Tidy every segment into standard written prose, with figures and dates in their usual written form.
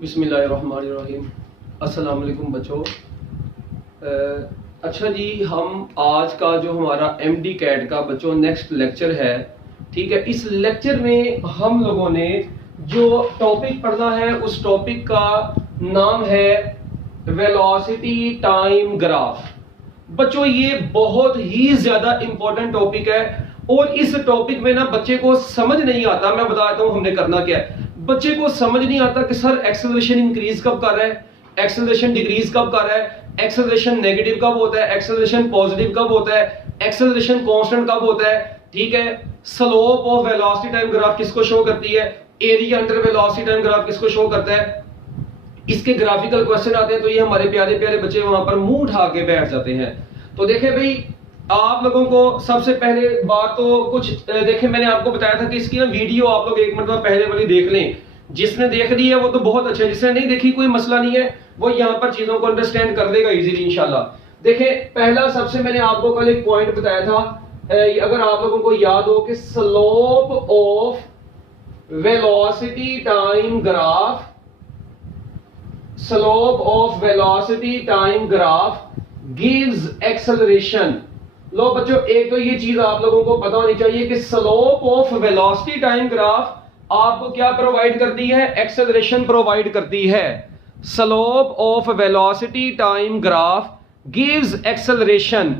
बिस्मिल्लाहिर्रहमानिर्रहीम। अस्सलाम वालेकुम बच्चों। अच्छा जी, हम आज का जो हमारा MD कैट का बच्चों नेक्स्ट लेक्चर है, ठीक है। इस लेक्चर में हम लोगों ने जो टॉपिक पढ़ना है उस टॉपिक का नाम है वेलोसिटी टाइम ग्राफ। बच्चों ये बहुत ही ज्यादा इंपॉर्टेंट टॉपिक है और इस टॉपिक में ना बच्चे को समझ नहीं आता। मैं बताता हूं हमने करना क्या है। बच्चे को समझ नहीं आता कि सर एक्सेलरेशन इंक्रीज कब कर रहा है, एक्सेलरेशन डिक्रीज कब कर रहा है, एक्सेलरेशन नेगेटिव कब होता है, एक्सेलरेशन पॉजिटिव कब होता है, एक्सेलरेशन कांस्टेंट कब होता है, ठीक है। Slope of velocity time graph किसको शो करती है, area under velocity time graph किसको शो करता है। इसके ग्राफिकल क्वेश्चन आते हैं तो ये हमारे प्यारे प्यारे बच्चे वहां पर मुंह उठा के बैठ जाते हैं। तो देखें भाई, आप लोगों को सबसे पहले बात तो कुछ देखें, मैंने आपको बताया था कि इसकी ना वीडियो आप लोग एक मिनट पहले वाली देख लें। जिसने देख ली है वो तो बहुत अच्छा है, जिसने नहीं देखी कोई मसला नहीं है, वो यहाँ पर चीजों को अंडरस्टैंड कर देगा इजीली इंशाल्लाह। देखें, पहला सबसे मैंने आपको कल एक पॉइंट बताया था, अगर आप लोगों को याद हो कि slope of velocity time graph, slope of velocity time graph gives acceleration. लो बच्चों, एक तो ये चीज आप लोगों को पता होनी चाहिए कि slope of velocity time graph आपको क्या प्रोवाइड करती है, एक्सेलरेशन प्रोवाइड करती है। Slope of velocity time graph gives acceleration.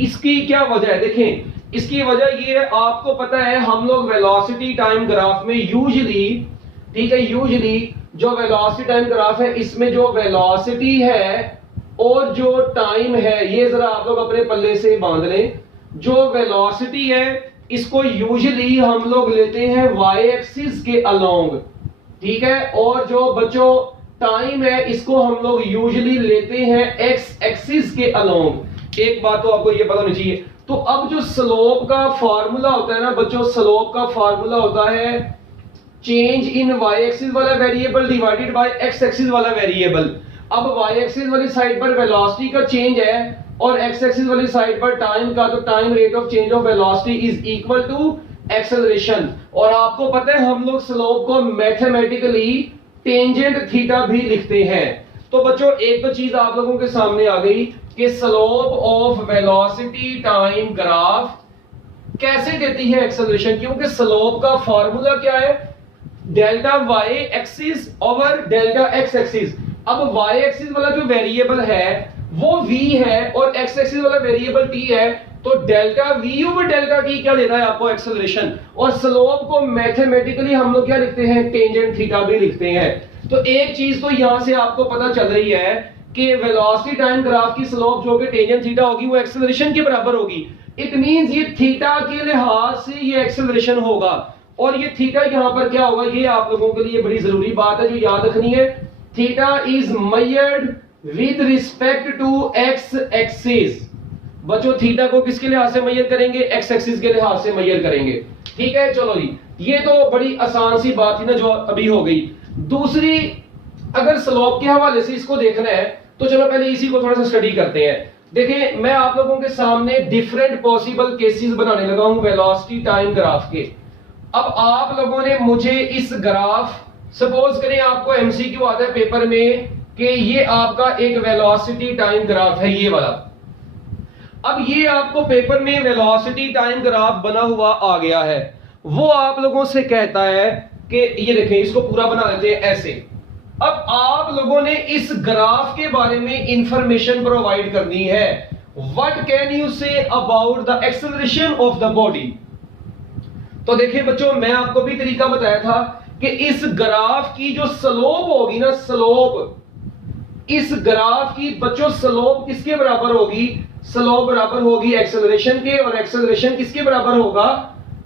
इसकी क्या वजह है, देखें इसकी वजह ये है, आपको पता है हम लोग वेलोसिटी टाइम ग्राफ में यूजुअली, ठीक है, यूजुअली जो वेलोसिटी टाइम ग्राफ है इसमें जो वेलोसिटी है और जो टाइम है, ये जरा आप लोग अपने पल्ले से बांध लें। जो वेलोसिटी है इसको यूजुअली हम लोग लेते हैं y एक्सिस के अलोंग, ठीक है, और जो बच्चों टाइम है इसको हम लोग यूजुअली लेते हैं x एक्सिस के अलोंग। एक बात तो आपको ये पता होनी चाहिए। तो अब जो स्लोप का फार्मूला होता है ना बच्चों, स्लोप का फार्मूला होता है चेंज इन y एक्सिस वाला variable divided by x axis वाला वेरिएबल। अब y एक्सिस वाली साइड पर वेलोसिटी का चेंज है और x एक्सिस वाली साइड पर टाइम का, तो time rate of change of velocity is equal to acceleration. और आपको पता है हम लोग स्लोप को मैथमेटिकली टेंजेंट थीटा भी लिखते हैं। तो बच्चों एक तो चीज आप लोगों के सामने आ गई कि slope of velocity time graph कैसे देती है एक्सेलरेशन, क्योंकि स्लोप का फार्मूला क्या है, delta y axis over delta x axis. अब y एक्सिस वाला जो वेरिएबल है वो v है और x एक्सिस वाला वेरिएबल t है, तो delta v over delta t क्या देता है आपको, एक्सेलरेशन। और स्लोप को मैथमेटिकली हम लोग क्या लिखते हैं, टेंजेंट थीटा भी लिखते हैं। तो एक चीज तो यहां से आपको पता चल रही है कि वेलोसिटी टाइम ग्राफ की स्लोप जो कि टेंजेंट थीटा होगी वो एक्सेलरेशन के बराबर होगी। इट मींस ये थीटा के लिहाज से ये एक्सेलरेशन होगा और ये थीटा यहां पर क्या होगा, ये आप लोगों के लिए बड़ी जरूरी बात है जो याद रखनी है। Theta is measured with respect to x axis. बच्चों थीटा को किसके लिहाज से मेजर करेंगे, x एक्सिस के लिहाज से मेजर करेंगे, ठीक है। चलो जी, ये तो बड़ी आसान सी बात थी ना जो अभी हो गई। दूसरी, अगर स्लोप के हवाले से इसको देखना है तो चलो पहले इसी को थोड़ा सा स्टडी करते हैं। देखिए मैं आप लोगों के सामने डिफरेंट पॉसिबल केसेस बनाने लगा हूं वेलोसिटी टाइम ग्राफ के। अब आप लोगों ने मुझे इस ग्राफ, सपोज करें आपको एमसीक्यू आता है पेपर में कि ये आपका एक वेलोसिटी टाइम ग्राफ है, ये वाला। अब ये आपको पेपर में वेलोसिटी टाइम ग्राफ बना हुआ आ गया है, वो आप लोगों से कहता है कि ये देखें, इसको पूरा बना लेते हैं ऐसे। अब आप लोगों ने इस ग्राफ के बारे में इंफॉर्मेशन प्रोवाइड करनी है। What can you say about the acceleration of the body. तो देखिए बच्चों, मैं आपको भी तरीका बताया था कि इस ग्राफ की जो स्लोप होगी ना, स्लोप, इस ग्राफ की बच्चों स्लोप किसके बराबर होगी, स्लोप बराबर होगी एक्सेलरेशन के, और एक्सेलरेशन किसके बराबर होगा,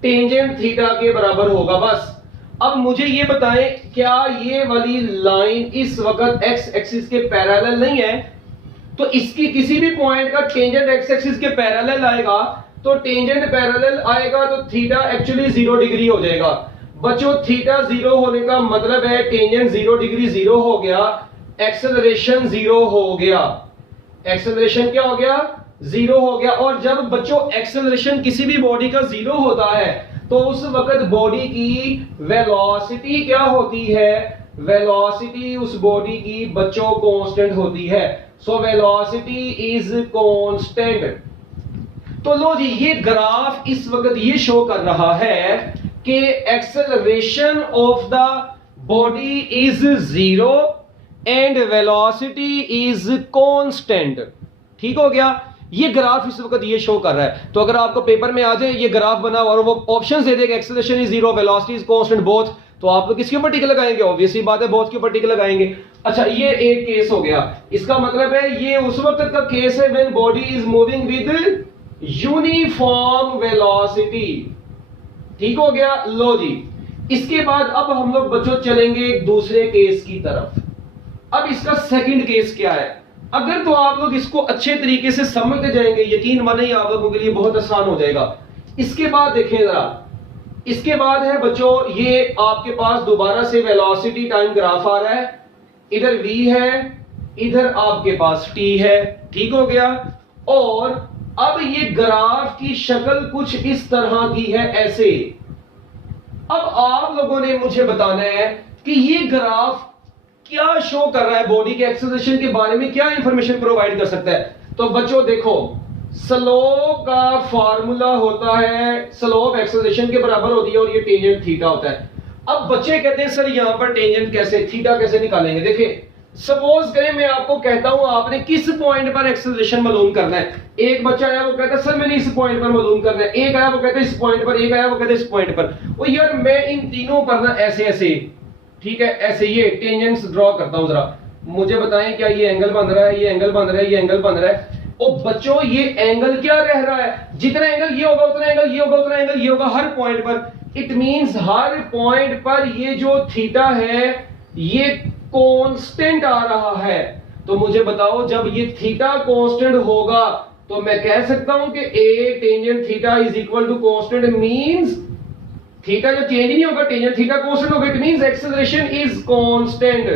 टेंजेंट थीटा के बराबर होगा। बस अब मुझे ये बताएं, क्या ये वाली लाइन इस वक्त x एक्सिस के पैरेलल नहीं है, तो इसकी किसी भी पॉइंट का टेंजेंट x एक्सिस के पैरेलल आएगा, तो टेंजेंट पैरेलल आएगा तो थीटा एक्चुअली 0 डिग्री हो जाएगा। बच्चों थीटा 0 होने का मतलब है टेंजेंट 0 डिग्री 0 हो गया, एक्सेलरेशन 0 हो गया। एक्सेलरेशन क्या हो गया, 0 हो गया। और जब बच्चों एक्सेलरेशन किसी भी बॉडी का 0 होता है तो उस वक्त बॉडी की वेलोसिटी क्या होती है, वेलोसिटी उस बॉडी की बच्चों कांस्टेंट होती है। So velocity is constant. तो लो जी, ये ग्राफ इस वक्त ये शो कर रहा है कि acceleration of the body is 0 and velocity is constant. ठीक हो गया, ये ग्राफ इस वक्त ये शो कर रहा है। तो अगर आपको पेपर में आ जाए ये ग्राफ बना और वो ऑप्शन दे देगा acceleration is 0 velocity is constant both, तो आप लोग किसके ऊपर टिक लगाएंगे? ऑब्वियसली बात है, बोथ के ऊपर टिक लगाएंगे। अच्छा, ये एक केस हो गया। इसका मतलब है ये उस वक्त का केस है when body is moving with uniform velocity. ठीक हो गया। लो जी, इसके बाद अब हम लोग बच्चों चलेंगे एक दूसरे केस की तरफ। अब इसका सेकंड केस क्या है? अगर तो आप लोग इसको अच्छे तरीके से समझते जाएंगे, यकीन मानिए आप लोगों के लिए बहुत आसान हो जाएगा। इसके बाद देखें जरा, इसके बाद है बच्चों ये आपके पास दोबारा से वेलोसिटी टाइम ग्राफ आ रहा है। इधर v है, इधर आपके पास t है। ठीक हो गया। और अब ये ग्राफ की शक्ल कुछ इस तरह की है, ऐसे। अब आप लोगों ने मुझे बताना है कि ये ग्राफ क्या शो कर रहा है, बॉडी के एक्सेलरेशन के बारे में क्या इंफॉर्मेशन प्रोवाइड कर सकता है। तो बच्चों देखो, स्लोप का फार्मूला होता है, स्लोप एक्सेलरेशन के बराबर होती है और ये टेंजेंट थीटा होता है। अब बच्चे कहते हैं सर यहां पर टेंजेंट कैसे, थीटा कैसे निकालेंगे? देखिए, सपोज करें मैं आपको कहता हूं आपने किस पॉइंट पर एक्सेलरेशन मालूम करना है। एक बच्चा आया वो कहता है सर मैंने इस पॉइंट पर मालूम करना है, एक आया वो कहता है इस पॉइंट पर, एक आया वो कहता है इस पॉइंट पर। वो यार मैं इन तीनों पर ना ऐसे ऐसे, ठीक है, ऐसे ये टेंजेंट्स ड्रॉ करता हूं, जरा मुझे बताएं क्या ये एंगल बन रहा है, ये एंगल बन रहा है, ये एंगल बन रहा है। ओ बच्चों, ये एंगल क्या रह रहा है? जितना एंगल ये होगा उतना एंगल ये होगा, उतना एंगल ये होगा, हर पॉइंट पर। इट मींस हर पॉइंट पर ये जो थीटा है ये कांस्टेंट आ रहा है। तो मुझे बताओ, जब ये थीटा कांस्टेंट होगा तो मैं कह सकता हूं कि a tangent theta is equal to constant, means theta जब चेंज नहीं होगा, टेंजेंट थीटा कांस्टेंट होगा, it means acceleration is constant.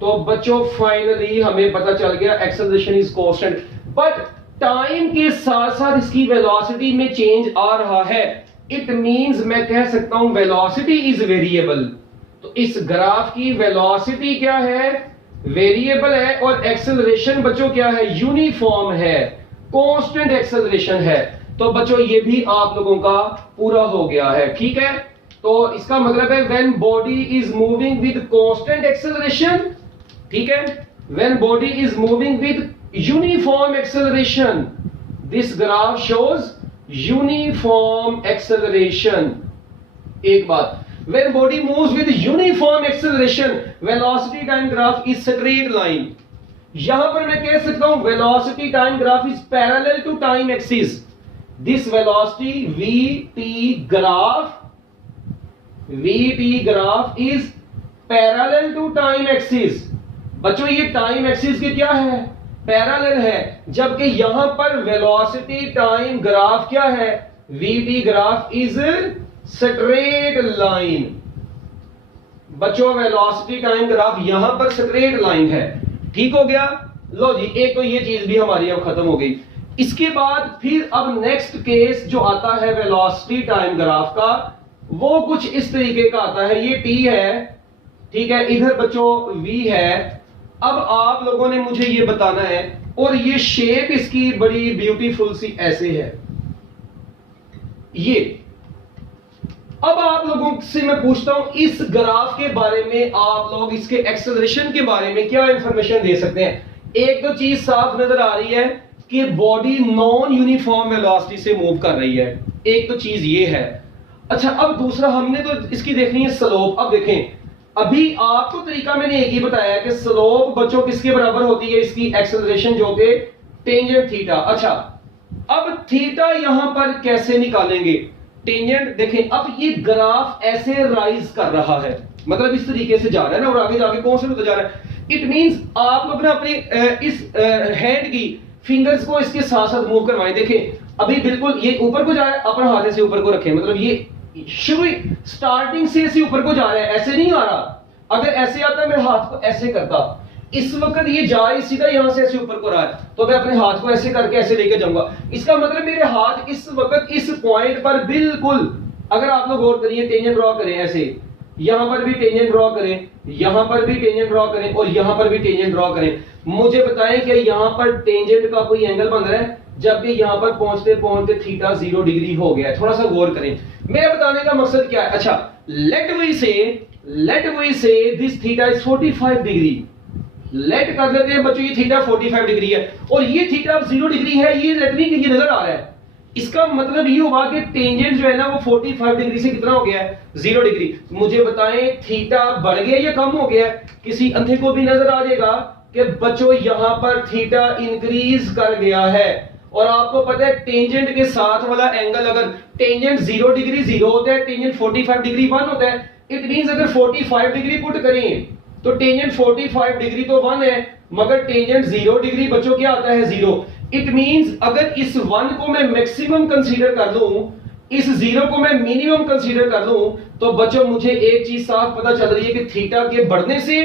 तो बच्चों फाइनली हमें पता चल गया acceleration is constant, but time के साथ साथ इसकी वेलोसिटी में चेंज आ रहा है। इट मींस मैं कह सकता हूं वेलोसिटी इज वेरिएबल। तो इस ग्राफ की वेलोसिटी क्या है? वेरिएबल है। और एक्सेलरेशन बच्चों क्या है? यूनिफॉर्म है, कांस्टेंट एक्सेलरेशन है। तो बच्चों ये भी आप लोगों का पूरा हो गया है। ठीक है, तो इसका मतलब है when body is moving with constant acceleration, ठीक है, when body is moving with uniform acceleration, this graph shows uniform acceleration. एक बात, when body moves with uniform acceleration velocity time graph is straight line। यहां पर मैं कह सकता हूं velocity time graph is parallel to time axis। this velocity vt graph is parallel to time axis। बच्चों ये टाइम एक्सिस के क्या है? पैरेलल है। जबकि यहां पर वेलोसिटी टाइम ग्राफ क्या है? vt graph is straight line. बच्चों वेलोसिटी टाइम ग्राफ यहां पर स्ट्रेट लाइन है। ठीक हो गया। लो जी, एक तो ये चीज भी हमारी अब खत्म हो गई। इसके बाद फिर अब नेक्स्ट केस जो आता है वेलोसिटी टाइम ग्राफ का, वो कुछ इस तरीके का आता है। ये t है, ठीक है, इधर बच्चों v है। अब आप लोगों ने मुझे ये बताना है, और ये शेप इसकी बड़ी ब्यूटीफुल सी ऐसे है। ये अब आप लोगों से मैं पूछता हूं इस ग्राफ के बारे में आप लोग इसके एक्सेलरेशन के बारे में क्या इंफॉर्मेशन दे सकते हैं। एक तो चीज साफ नजर आ रही है कि बॉडी नॉन यूनिफॉर्म वेलोसिटी से मूव कर रही है, एक तो चीज ये है। अच्छा, अब दूसरा हमने तो इसकी देखनी है स्लोप। अब देखें, अभी आपको तरीका मैंने एक ही बताया कि स्लोप बच्चों किसके बराबर होती है? इसकी एक्सेलरेशन जो कि टेंजेंट थीटा। अच्छा, अब थीटा यहां पर कैसे निकालेंगे? टेंजेंट देखें, अब ये ग्राफ ऐसे राइज कर रहा है, मतलब इस तरीके से जा रहा है ना, और आगे जाके कौन से होता जा रहा है। इट मींस आप लोग ना अपनी इस हैंड की फिंगर्स को इसके साथ साथ मूव करवाएं। देखें अभी बिल्कुल ये ऊपर को जा रहा है, अपना हाथ ऐसे ऊपर को रखें, मतलब ये शुरू स्टार्टिंग से ऐसे ऊपर को जा रहा है, ऐसे नहीं आ रहा। अगर ऐसे आता मैं हाथ को ऐसे करता, इस वक्त ये जा सीधा यहां से ऐसे ऊपर को रहा है, तो मैं अपने हाथ को ऐसे करके ऐसे लेके जाऊंगा। इसका मतलब मेरे हाथ इस वक्त इस पॉइंट पर बिल्कुल, अगर आप लोग गौर करिए, टेंजेंट ड्रॉ करें ऐसे, यहां पर भी टेंजेंट ड्रॉ करें, यहां पर भी टेंजेंट ड्रॉ करें और यहां पर भी टेंजेंट ड्रॉ करें। मुझे बताएं कि यहां पर टेंजेंट का कोई एंगल बन रहा है जबकि यहां पर पहुंचते पहुंचते थीटा 0 डिग्री हो गया है। थोड़ा सा गौर करें, मेरा बताने का मकसद क्या है। अच्छा, let we say this theta is 45 degree. Let कर लेते हैं बच्चों, ये थीटा 45 डिग्री है और ये थीटा 0 डिग्री है। ये लेट नहीं कि ये नजर आ रहा है, इसका मतलब ये हुआ कि टेंजेंट जो है ना वो 45 डिग्री से कितना हो गया है, 0 डिग्री। मुझे बताएं थीटा बढ़ गया या कम हो गया? किसी अंधे को भी नजर आ जाएगा कि बच्चों यहां पर थीटा इंक्रीज कर गया है। और आपको पता है टेंजेंट के साथ वाला एंगल, अगर टेंजेंट 0 डिग्री 0 होता है, टेंजेंट 45 डिग्री 1 होता है। इट मींस अगर 45 डिग्री पुट करें तो टेंजेंट 45 डिग्री तो 1 है, मगर टेंजेंट 0 डिग्री बच्चों क्या आता है, 0। इट मींस अगर इस 1 को मैं मैक्सिमम कंसीडर कर लूं, इस 0 को मैं मिनिमम कंसीडर कर लूं, तो बच्चों मुझे एक चीज साफ पता चल रही है कि थीटा के बढ़ने से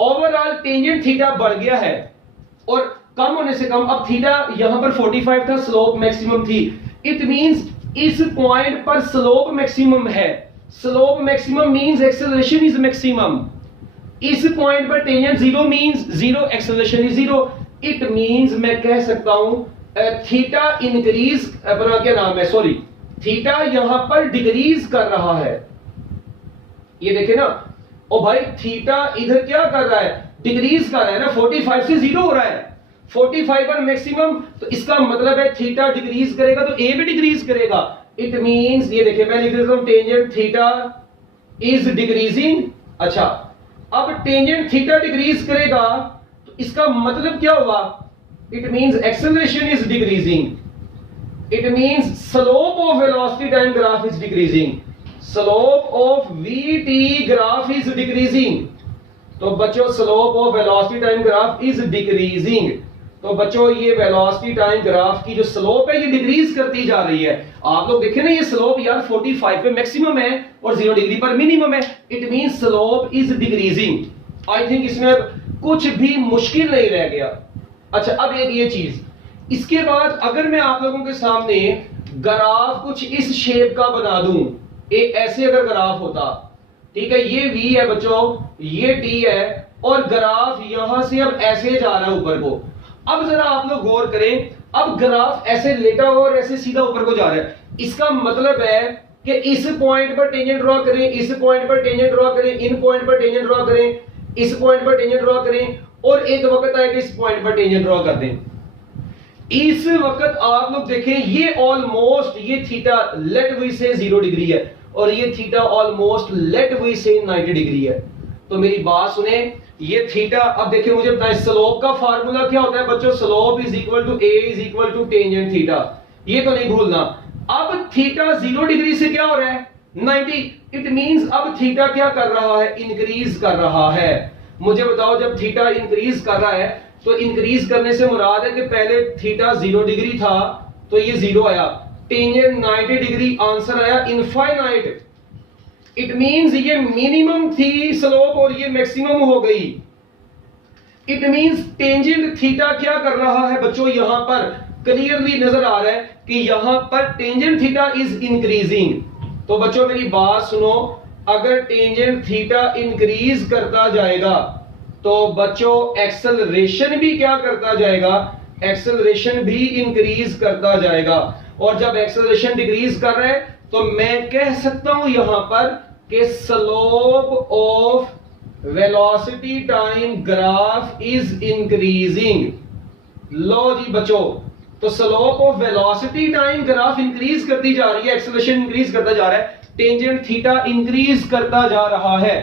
ओवरऑल टेंजेंट थीटा बढ़ गया है और कम होने से कम। अब थीटा यहां पर 45 था, स्लोप मैक्सिमम थी। इट मींस इस पॉइंट पर स्लोप मैक्सिमम है। Slope maximum means acceleration is maximum. इस पॉइंट पर tangent 0 means 0, acceleration is 0। It means मैं कह सकता हूं थीटा इंक्रीज, अपना क्या नाम है, सॉरी, थीटा यहां पर डिक्रीज कर रहा है। ये देखे ना, ओ भाई थीटा इधर क्या कर रहा है, डिक्रीज कर रहा है ना। 45 से 0 हो रहा है, 45 पर मैक्सिमम, तो इसका मतलब है थीटा डिक्रीज करेगा तो ए भी डिक्रीज करेगा। इट मींस ये देखिए मैं लिख देता हूं टेंजेंट थीटा इज डिक्रीजिंग। अच्छा, अब टेंजेंट थीटा डिक्रीज करेगा तो इसका मतलब क्या हुआ, it means acceleration is decreasing. It means slope of velocity time graph is decreasing, slope of VT graph is decreasing. तो बच्चों slope of velocity time graph is decreasing. तो बच्चों ये वेलोसिटी टाइम ग्राफ की जो स्लोप है ये decrease करती जा रही है। आप लोग देखें ना, ये स्लोप यार 45 पे मैक्सिमम है और 0 डिग्री पर मिनिमम है। It means slope is decreasing. I think इसमें कुछ भी मुश्किल नहीं रह गया। अच्छा, अब एक ये चीज, इसके बाद अगर मैं आप लोगों के सामने ग्राफ कुछ इस शेप का बना दूं, एक ऐसे अगर ग्राफ होता, ठीक है, ये V है बच्चों, ये T है और ग्राफ यहां से अब ऐसे जा रहा है ऊपर को। अब जरा आप लोग गौर करें, अब ग्राफ ऐसे लेटा हुआ और ऐसे सीधा ऊपर को जा रहा है। इसका मतलब है कि इस पॉइंट पर टेंजेंट ड्रॉ करें, इस पॉइंट पर टेंजेंट ड्रॉ करें, इन पॉइंट पर टेंजेंट ड्रॉ करें, इस पॉइंट पर टेंजेंट ड्रॉ करें और एक वक्त आएगा इस पॉइंट पर टेंजेंट ड्रॉ कर दें। इस वक्त आप लोग देखें ये ऑलमोस्ट, ये थीटा लेट वी से 0 डिग्री है और ये थीटा ऑलमोस्ट लेट वी से 90 डिग्री है। तो मेरी बात सुने, ये थीटा, अब देखिए मुझे बताएं स्लोप का फार्मूला क्या होता है बच्चों, slope is equal to a is equal to tangent theta, ये तो नहीं भूलना। अब थीटा 0 डिग्री से क्या हो रहा है, 90। इट मींस अब थीटा क्या कर रहा है, इंक्रीज कर रहा है। मुझे बताओ जब थीटा इंक्रीज कर रहा है तो इंक्रीज करने से मुराद है कि पहले थीटा 0 डिग्री था तो ये 0 आया, टेंजेंट 90 डिग्री, आंसर आया इनफाइनाइट। इट मींस ये मिनिमम थी स्लोप और ये मैक्सिमम हो गई। इट मींस टेंजेंट थीटा क्या कर रहा है बच्चों, यहां पर क्लियरली नजर आ रहा है कि यहां पर टेंजेंट थीटा इज इंक्रीजिंग। तो बच्चों मेरी बात सुनो, अगर टेंजेंट थीटा इंक्रीज करता जाएगा तो बच्चों एक्सेलरेशन भी क्या करता जाएगा, एक्सेलरेशन भी इंक्रीज करता जाएगा। और जब एक्सेलरेशन डिक्रीज कर रहा है तो मैं कह सकता हूं यहां पर कि slope of velocity time graph is increasing. लो जी बच्चों, तो slope of velocity time graph increase करती जा रही है, एक्सेलरेशन इंक्रीज करता जा रहा है, टेंजेंट थीटा इंक्रीज करता जा रहा है।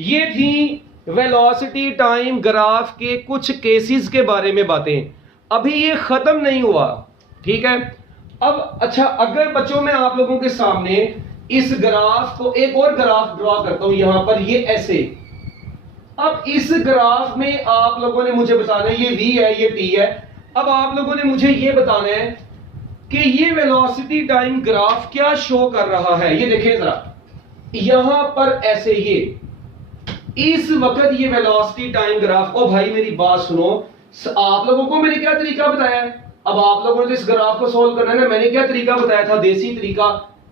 ये थी वेलोसिटी टाइम ग्राफ के कुछ केसेस के बारे में बातें। अभी ये खत्म नहीं हुआ, ठीक है। अब अच्छा, अगर बच्चों मैं आप लोगों के सामने इस ग्राफ को, एक और ग्राफ ड्रॉ करता हूं यहां पर, ये ऐसे। अब इस ग्राफ में आप लोगों ने मुझे बताना है, ये V है, ये T है। अब आप लोगों ने मुझे ये बताना है कि ये वेलोसिटी टाइम ग्राफ क्या शो कर रहा है। ये देखें जरा, यहां पर ऐसे ये इस वक्त ये वेलोसिटी टाइम ग्राफ। ओ भाई मेरी बात सुनो, आप लोगों को मैंने क्या तरीका बताया है, अब आप लोगों ने इस ग्राफ को सोल्व करना है ना, मैंने क्या तरीका बताया था, देसी तरीका,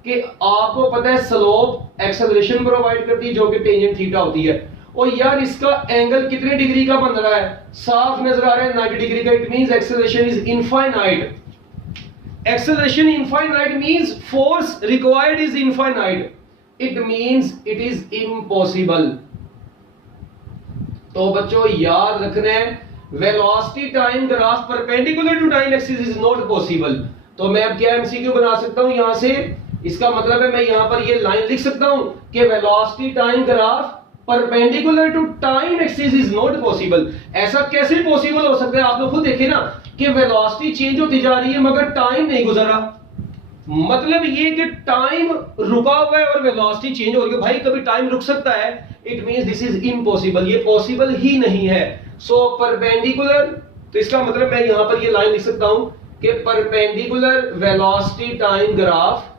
कि आपको पता है स्लोप एक्सेलरेशन प्रोवाइड करती है जो कि टेंजेंट थीटा होती है, और यार इसका एंगल कितने डिग्री का बन रहा है, साफ नजर आ रहा है 90 डिग्री का। It means acceleration is infinite. Acceleration infinite means force required is infinite. It means it is impossible. तो बच्चों याद रखना है, velocity time graph perpendicular to time axis is not possible. तो मैं अब क्या एमसीक्यू बना सकता हूं यहां से, इसका मतलब है मैं यहां पर ये लाइन लिख सकता हूं कि velocity time graph perpendicular to time axis is not possible. ऐसा कैसे पॉसिबल हो सकता है, आप लोग खुद देखें ना कि वेलोसिटी चेंज होती जा रही है मगर टाइम नहीं गुजरा। मतलब ये कि टाइम रुका हुआ है और वेलोसिटी चेंज हो रही है। भाई कभी टाइम रुक सकता है, it means this is impossible, ये पॉसिबल ही नहीं है। सो परपेंडिकुलर, तो इसका मतलब मैं यहां पर ये लाइन लिख सकता हूं कि perpendicular velocity time graph,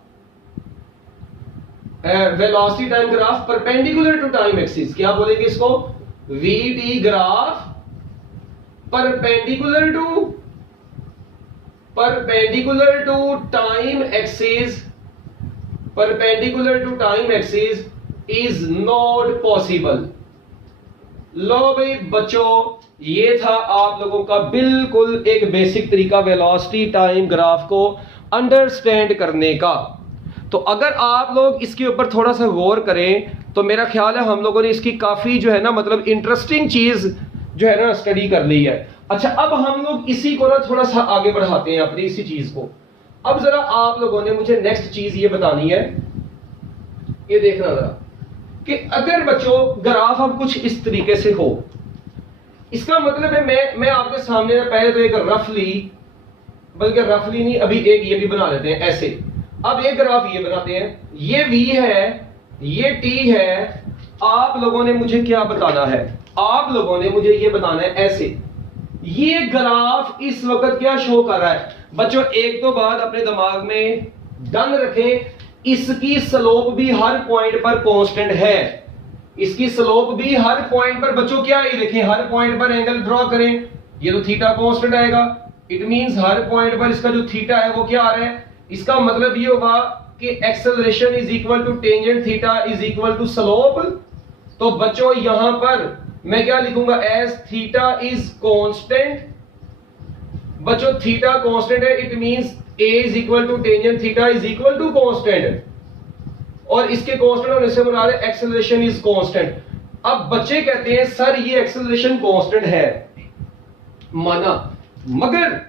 velocity time graph perpendicular to time axis, क्या बोलेंगे इसको, VT graph perpendicular to time axis, perpendicular to time axis is not possible. लो भाई बच्चों, ये था आप लोगों का बिल्कुल एक बेसिक तरीका वेलोसिटी टाइम ग्राफ को अंडरस्टैंड करने का। तो अगर आप लोग इसके ऊपर थोड़ा सा गौर करें तो मेरा ख्याल है हम लोगों ने इसकी काफी जो है ना मतलब इंटरेस्टिंग चीज जो है ना स्टडी कर ली है। अच्छा, अब हम लोग इसी को ना थोड़ा सा आगे बढ़ाते हैं अपनी इसी चीज को। अब जरा आप लोगों ने मुझे नेक्स्ट चीज ये बतानी है, ये देखना जरा कि अगर बच्चों ग्राफ अब कुछ इस तरीके से हो, इसका मतलब है मैं आपके सामने ना पहले तो एक रफली, बल्कि रफली नहीं, अभी एक ये भी बना लेते हैं ऐसे। अब एक ग्राफ ये बनाते हैं, ये V है, ये T है। आप लोगों ने मुझे क्या बताना है, आप लोगों ने मुझे ये बताना है ऐसे। ये ग्राफ इस वक्त क्या शो कर रहा है बच्चों, एक तो बात अपने दिमाग में डन रखें, इसकी स्लोप भी हर पॉइंट पर कांस्टेंट है। इसकी स्लोप भी हर पॉइंट पर बच्चों क्या है, देखें हर पॉइंट पर एंगल ड्रॉ करें, ये तो थीटा कांस्टेंट आएगा। इट मींस हर पॉइंट पर इसका जो थीटा है वो क्या आ रहा है, इसका मतलब ये होगा कि acceleration is equal to tangent theta is equal to slope. तो बच्चों यहां पर मैं क्या लिखूंगा, एज थीटा इज कांस्टेंट। बच्चों थीटा कांस्टेंट है, it means a is equal to tangent theta is equal to constant, और इसके कांस्टेंट होने से मुराद है एक्सेलरेशन इज कांस्टेंट। अब बच्चे कहते हैं सर ये एक्सेलरेशन कांस्टेंट है, माना, मगर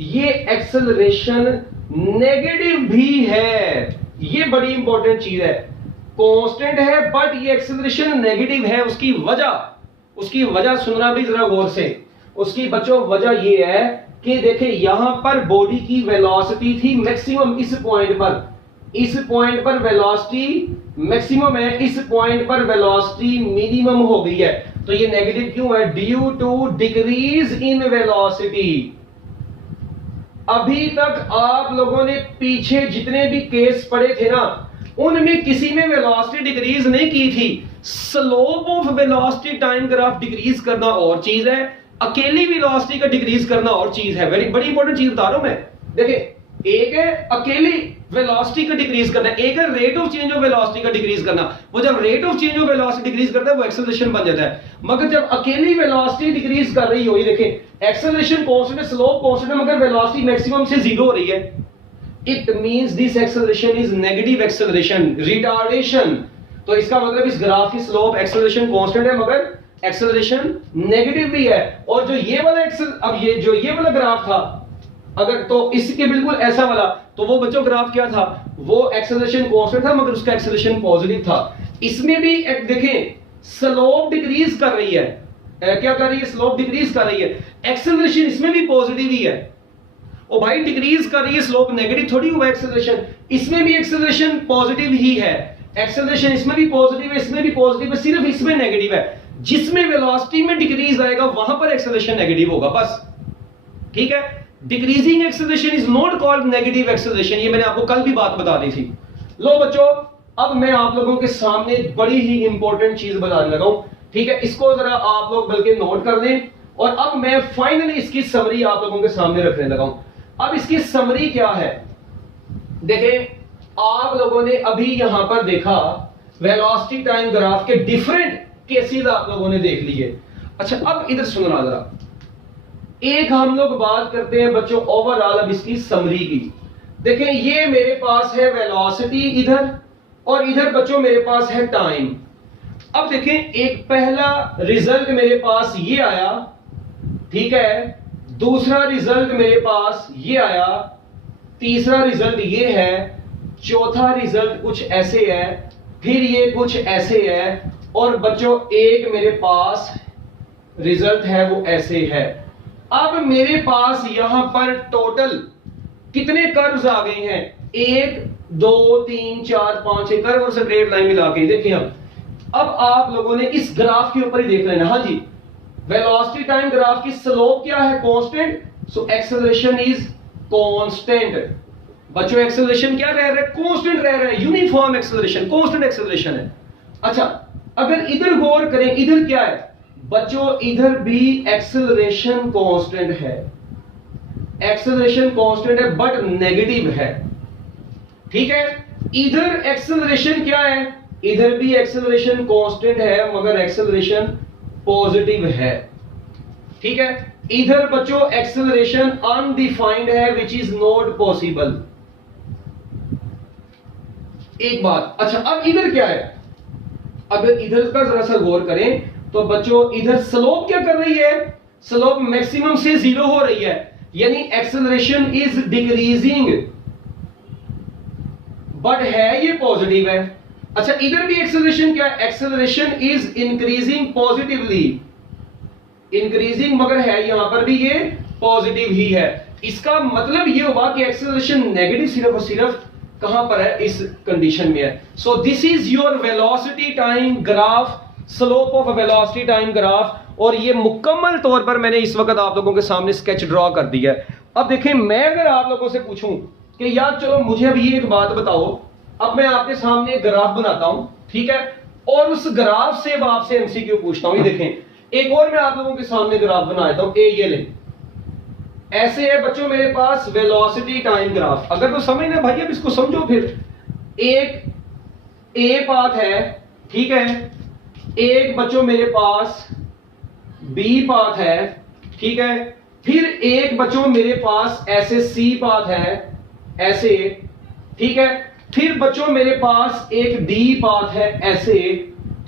ये एक्सेलरेशन नेगेटिव भी है। ये बड़ी इंपॉर्टेंट चीज है, कांस्टेंट है बट ये एक्सेलरेशन नेगेटिव है। उसकी वजह सुनना भी जरा गौर से। उसकी बच्चों वजह ये है कि देखें यहां पर बॉडी की वेलोसिटी थी मैक्सिमम इस पॉइंट पर वेलोसिटी मैक्सिमम है, इस पॉइंट पर वेलोसिटी मिनिमम हो गई है। तो ये नेगेटिव क्यों है, due to decrease in velocity. अभी तक आप लोगों ने पीछे जितने भी केस पढ़े थे ना, उनमें किसी में वेलोसिटी डिक्रीज नहीं की थी। Slope of velocity time graph decrease करना और चीज है, अकेली वेलोसिटी का डिक्रीज करना और चीज है। वेरी बड़ी इंपॉर्टेंट चीज बता रहा हूं मैं। देखिए, एक है अकेली वेलोसिटी का डिक्रीज करना, एक है rate of change of velocity का डिक्रीज करना। वो जब rate of change of velocity decrease करता है वो एक्सेलरेशन बन जाता है। मगर जब अकेली वेलोसिटी डिक्रीज कर रही हो, ये देखें एक्सेलरेशन कांस्टेंट है, स्लोप कांस्टेंट है, मगर वेलोसिटी मैक्सिमम से 0 हो रही है। It means this acceleration is negative acceleration, retardation. तो इसका मतलब इस ग्राफ की स्लोप एक्सेलरेशन कांस्टेंट है मगर एक्सेलरेशन नेगेटिव भी है। और जो ये वाला अब ये वाला ग्राफ था, अगर तो इसके बिल्कुल ऐसा वाला, तो वो बच्चों ग्राफ क्या था, वो एक्सेलरेशन कांस्टेंट था मगर उसका एक्सेलरेशन पॉजिटिव था। इसमें भी देखें स्लोप डिक्रीज कर रही है, क्या कर रही है, स्लोप डिक्रीज कर रही है। एक्सेलरेशन इसमें भी पॉजिटिव ही है। ओ भाई डिक्रीज कर रही है, स्लोप नेगेटिव थोड़ी हुआ एक्सेलरेशन, इसमें भी एक्सेलरेशन पॉजिटिव ही है। एक्सेलरेशन इसमें भी पॉजिटिव है, इसमें भी पॉजिटिव है, सिर्फ इसमें नेगेटिव है। जिसमें वेलोसिटी में डिक्रीज आएगा वहां पर एक्सेलरेशन नेगेटिव होगा, बस। ठीक है, decreasing acceleration is not called negative acceleration. ये मैंने आपको कल भी बात बता दी थी। लो बच्चों, अब मैं आप लोगों के सामने बड़ी ही इंपॉर्टेंट चीज बताने लगा हूं। ठीक है, इसको जरा आप लोग बल्कि नोट कर लें। और अब मैं फाइनली इसकी समरी आप लोगों के सामने रखने लगा हूं। अब इसकी समरी क्या है, देखें आप लोगों ने अभी यहां पर देखा वेलोसिटी टाइम ग्राफ के डिफरेंट केसेस आप लोगों ने देख लिए। अच्छा अब इधर सुनना जरा, एक हम लोग बात करते हैं बच्चों ओवरऑल अब इसकी समरी की। देखें ये मेरे पास है वेलोसिटी इधर, और इधर बच्चों मेरे पास है टाइम। अब देखें एक पहला रिजल्ट मेरे पास ये आया, ठीक है, दूसरा रिजल्ट मेरे पास ये आया, तीसरा रिजल्ट ये है, चौथा रिजल्ट कुछ ऐसे है, फिर ये कुछ ऐसे है, और बच्चों एक मेरे पास रिजल्ट है वो ऐसे है। अब मेरे पास यहां पर टोटल कितने कर्व्स आ गए हैं? 1 2 3 4 5 6 कर्व और स्ट्रेट लाइन मिला के देखिए। अब आप लोगों ने इस ग्राफ के ऊपर ही देख लेना। हाँ जी, वेलोसिटी टाइम ग्राफ की स्लोप क्या है? Constant, so acceleration is constant. बच्चों एक्सेलरेशन क्या रह रहा है? कांस्टेंट रह रहा है, यूनिफॉर्म एक्सेलरेशन, कांस्टेंट एक्सेलरेशन है। अच्छा अगर इधर गौर करें, इधर क्या है बच्चों? इधर भी एक्सेलरेशन कांस्टेंट है, एक्सेलरेशन कांस्टेंट है बट नेगेटिव है, ठीक है। इधर एक्सेलरेशन क्या है? इधर भी एक्सेलरेशन कांस्टेंट है मगर एक्सेलरेशन पॉजिटिव है, ठीक है। इधर बच्चों एक्सेलरेशन अनडिफाइंड है विच इज नॉट पॉसिबल। एक बात, अच्छा अब इधर क्या है? अगर इधर का जरा सा गौर करें तो बच्चों इधर स्लोप क्या कर रही है? स्लोप मैक्सिमम से 0 हो रही है, यानी एक्सेलरेशन इज डिक्रीजिंग, बट है ये पॉजिटिव है। अच्छा इधर भी एक्सेलरेशन क्या है? Acceleration is increasing positively, increasing मगर है यहां पर भी ये पॉजिटिव ही है। इसका मतलब ये हुआ कि एक्सेलरेशन नेगेटिव सिर्फ और सिर्फ कहां पर है? इस कंडीशन में है। So this is your velocity time graph, slope of velocity time graph, और ये मुकम्मल तौर पर मैंने इस वक्त आप लोगों के सामने स्केच ड्रॉ कर दिया है। अब देखें मैं अगर आप लोगों से पूछूं कि यार चलो मुझे अभी एक बात बताओ, अब मैं आपके सामने एक ग्राफ बनाता हूं, ठीक है, और उस ग्राफ से अब आपसे एमसीक्यू पूछता हूं। ये देखें एक और मैं आप लोगों के सामने ग्राफ बना देता हूं, ये ले, ऐसे है बच्चों मेरे पास वेलोसिटी टाइम ग्राफ। अगर तो समझना भाई अब इसको समझो, फिर एक ए पाथ है, ठीक है, एक बच्चों मेरे पास बी पाथ है, ठीक है, फिर एक बच्चों मेरे पास ऐसे सी पाथ है ऐसे, ठीक है, फिर बच्चों मेरे पास एक डी पाथ है ऐसे,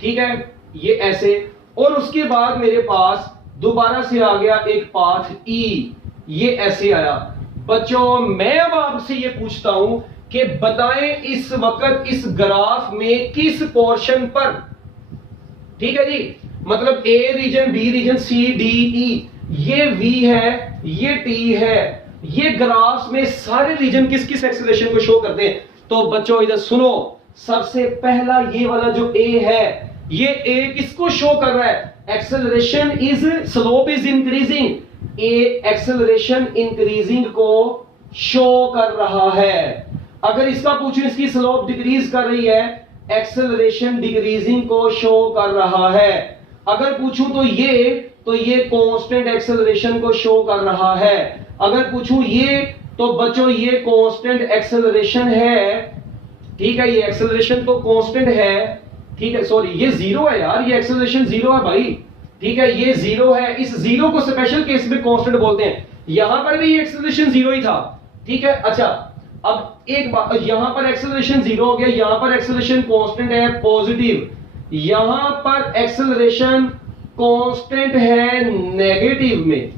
ठीक है, ये ऐसे, और उसके बाद मेरे पास दोबारा से आ गया एक पाथ ई, ये ऐसे आया। बच्चों मैं अब आपसे ये पूछता हूं कि बताएं इस वक्त इस ग्राफ में किस पोर्शन पर, ठीक है जी, मतलब A region, B region, C D E, ये वी है, ये टी है, ये ग्राफ में सारे रीजन किस किस एक्सेलरेशन को शो करते हैं? तो बच्चों इधर सुनो, सबसे पहला ये वाला जो ए है, ये ए किसको शो कर रहा है? Acceleration is, slope is increasing, A acceleration increasing को शो कर रहा है। अगर इसका पूछूं इसकी स्लोप डिक्रीज कर रही है, एक्सेलरेशन डिक्रीजिंग को शो कर रहा है। अगर पूछूं तो ये कांस्टेंट एक्सेलरेशन को शो कर रहा है। अगर पूछूं ये, तो बच्चों ये कांस्टेंट एक्सेलरेशन है, ठीक है, ये एक्सेलरेशन तो कांस्टेंट है, ठीक है, सॉरी ये 0 है यार, ये एक्सेलरेशन 0 है भाई, ठीक है, ये 0 है। इस 0 को स्पेशल केस में कांस्टेंट बोलते हैं। यहां पर भी एक्सेलरेशन 0 ही था, ठीक है। अच्छा अब एक बात, यहां पर एक्सेलरेशन 0 हो गया, यहां पर एक्सेलरेशन कांस्टेंट है पॉजिटिव, यहां पर एक्सेलरेशन कांस्टेंट है नेगेटिव में।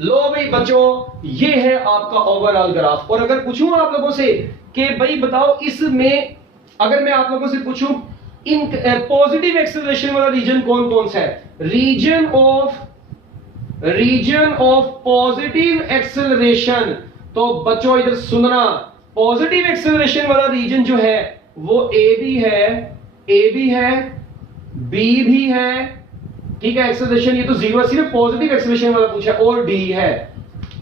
लो भाई बच्चों ये है आपका ओवरऑल ग्राफ। और अगर पूछूं आप लोगों से कि भाई बताओ इसमें, अगर मैं आप लोगों से पूछूं इन पॉजिटिव एक्सेलरेशन वाला रीजन कौन कौन सा है? रीजन ऑफ पॉजिटिव एक्सेलरेशन, तो बच्चों इधर सुनना, पॉजिटिव एक्सेलरेशन वाला रीजन जो है वो ए भी है, बी भी है, ठीक है, एक्सेलरेशन ये तो 0 है, सिर्फ पॉजिटिव एक्सेलरेशन वाला पूछा है, और डी है।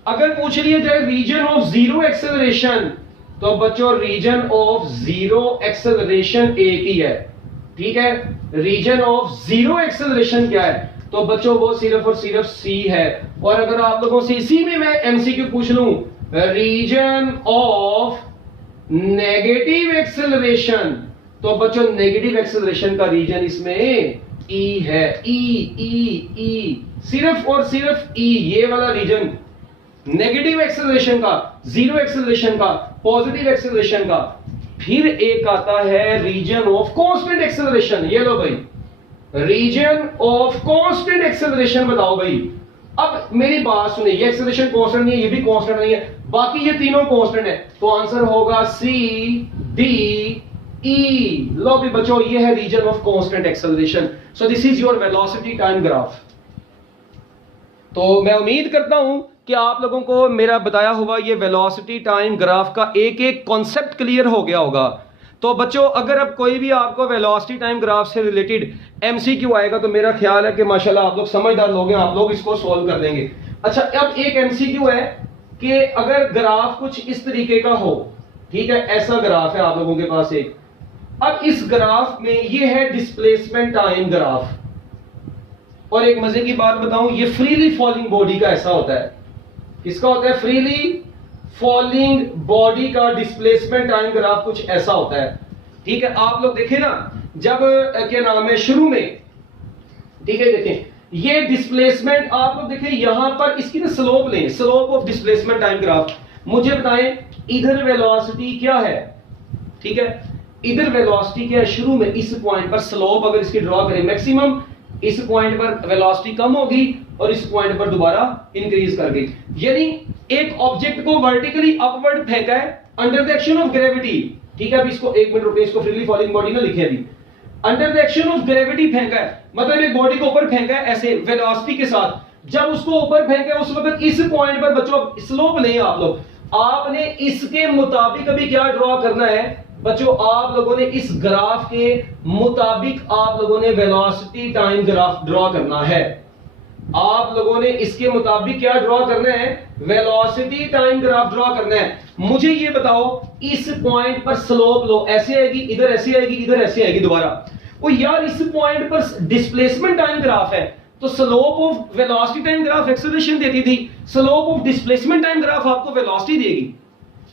अगर पूछ लिया जाए रीजन ऑफ 0 एक्सेलरेशन, तो बच्चों रीजन ऑफ 0 एक्सेलरेशन एक ही है, ठीक है। रीजन ऑफ 0 एक्सेलरेशन क्या है? तो बच्चों वो सिर्फ और सिर्फ सी है। और अगर आप लोगों से इसी में मैं एमसीक्यू पूछ लूं, रीजन ऑफ नेगेटिव एक्सेलरेशन, तो बच्चों नेगेटिव एक्सेलरेशन का रीजन इसमें ई है, ई, सिर्फ और सिर्फ ई, ये वाला रीजन नेगेटिव एक्सेलरेशन का, जीरो एक्सेलरेशन का, पॉजिटिव एक्सेलरेशन का। फिर एक आता है रीजन ऑफ कांस्टेंट एक्सेलरेशन। ये लो भाई, रीजन ऑफ कांस्टेंट एक्सेलरेशन बताओ भाई। अब मेरी बात सुनिए, ये एक्सेलरेशन कांस्टेंट नहीं है, ये भी कांस्टेंट नहीं है, बाकी ये तीनों कांस्टेंट है, तो आंसर होगा सी डी ई। लो भी बच्चों, ये है reason of constant acceleration. So this is your velocity time graph. तो मैं उम्मीद करता हूं कि आप लोगों को मेरा बताया हुआ ये वेलोसिटी टाइम ग्राफ का एक एक कॉन्सेप्ट क्लियर हो गया होगा। तो बच्चों, अगर अब कोई भी आपको वेलोसिटी टाइम ग्राफ से रिलेटेड एमसीक्यू आएगा तो मेरा ख्याल है कि माशाल्लाह आप लोग समझदार लोग हैं, आप लोग इसको सॉल्व कर देंगे। अच्छा, अब एक एमसीक्यू है कि अगर ग्राफ कुछ इस तरीके का हो, ठीक है, ऐसा ग्राफ है आप लोगों के पास एक। अब इस ग्राफ में ये है डिस्प्लेसमेंट टाइम ग्राफ, और एक मजे की बात बताऊं, ये फ्रीली फॉलिंग बॉडी का ऐसा होता है। किसका होता है? फ्रीली फॉलिंग बॉडी का डिस्प्लेसमेंट टाइम ग्राफ कुछ ऐसा होता है। ठीक है, आप लोग देखें ना, जब क्या नाम है शुरू में, ठीक है, देखें ये डिस्प्लेसमेंट, आप लोग देखें यहां पर इसकी ना स्लोप लें, slope of displacement time graph. मुझे बताएं इधर वेलोसिटी क्या है, ठीक है, इधर वेलोसिटी क्या है शुरू में, इस पॉइंट पर स्लोप अगर इसकी ड्रॉ करें मैक्सिमम, इस पॉइंट पर वेलोसिटी कम होगी और इस पॉइंट पर दोबारा इंक्रीज कर गई। यानी एक ऑब्जेक्ट को वर्टिकली अपवर्ड फेंका है under the action of gravity. ठीक है, अभी इसको एक मिनट रुकिए, इसको फ्रीली फॉलिंग बॉडी ना लिखे अभी। Under the action of gravity फेंका है, मतलब एक बॉडी को ऊपर फेंका है ऐसे वेलोसिटी के साथ। जब उसको ऊपर फेंका उस वक्त इस पॉइंट पर बच्चों स्लोप नहीं, आप लोग आपने इसके मुताबिक अभी क्या ड्रॉ करना है बच्चों, आप लोगों ने इस ग्राफ के मुताबिक आप लोगों ने वेलोसिटी टाइम ग्राफ ड्रॉ करना है। आप लोगों ने इसके मुताबिक क्या ड्रॉ करना है? वेलोसिटी टाइम ग्राफ ड्रॉ करना है। मुझे ये बताओ, इस पॉइंट पर स्लोप लो, ऐसे आएगी, इधर ऐसे आएगी, इधर ऐसे आएगी दोबारा। ओ यार, इस पॉइंट पर डिस्प्लेसमेंट टाइम ग्राफ है, तो slope of velocity time graph acceleration देती थी, slope of displacement time graph आपको वेलोसिटी देगी।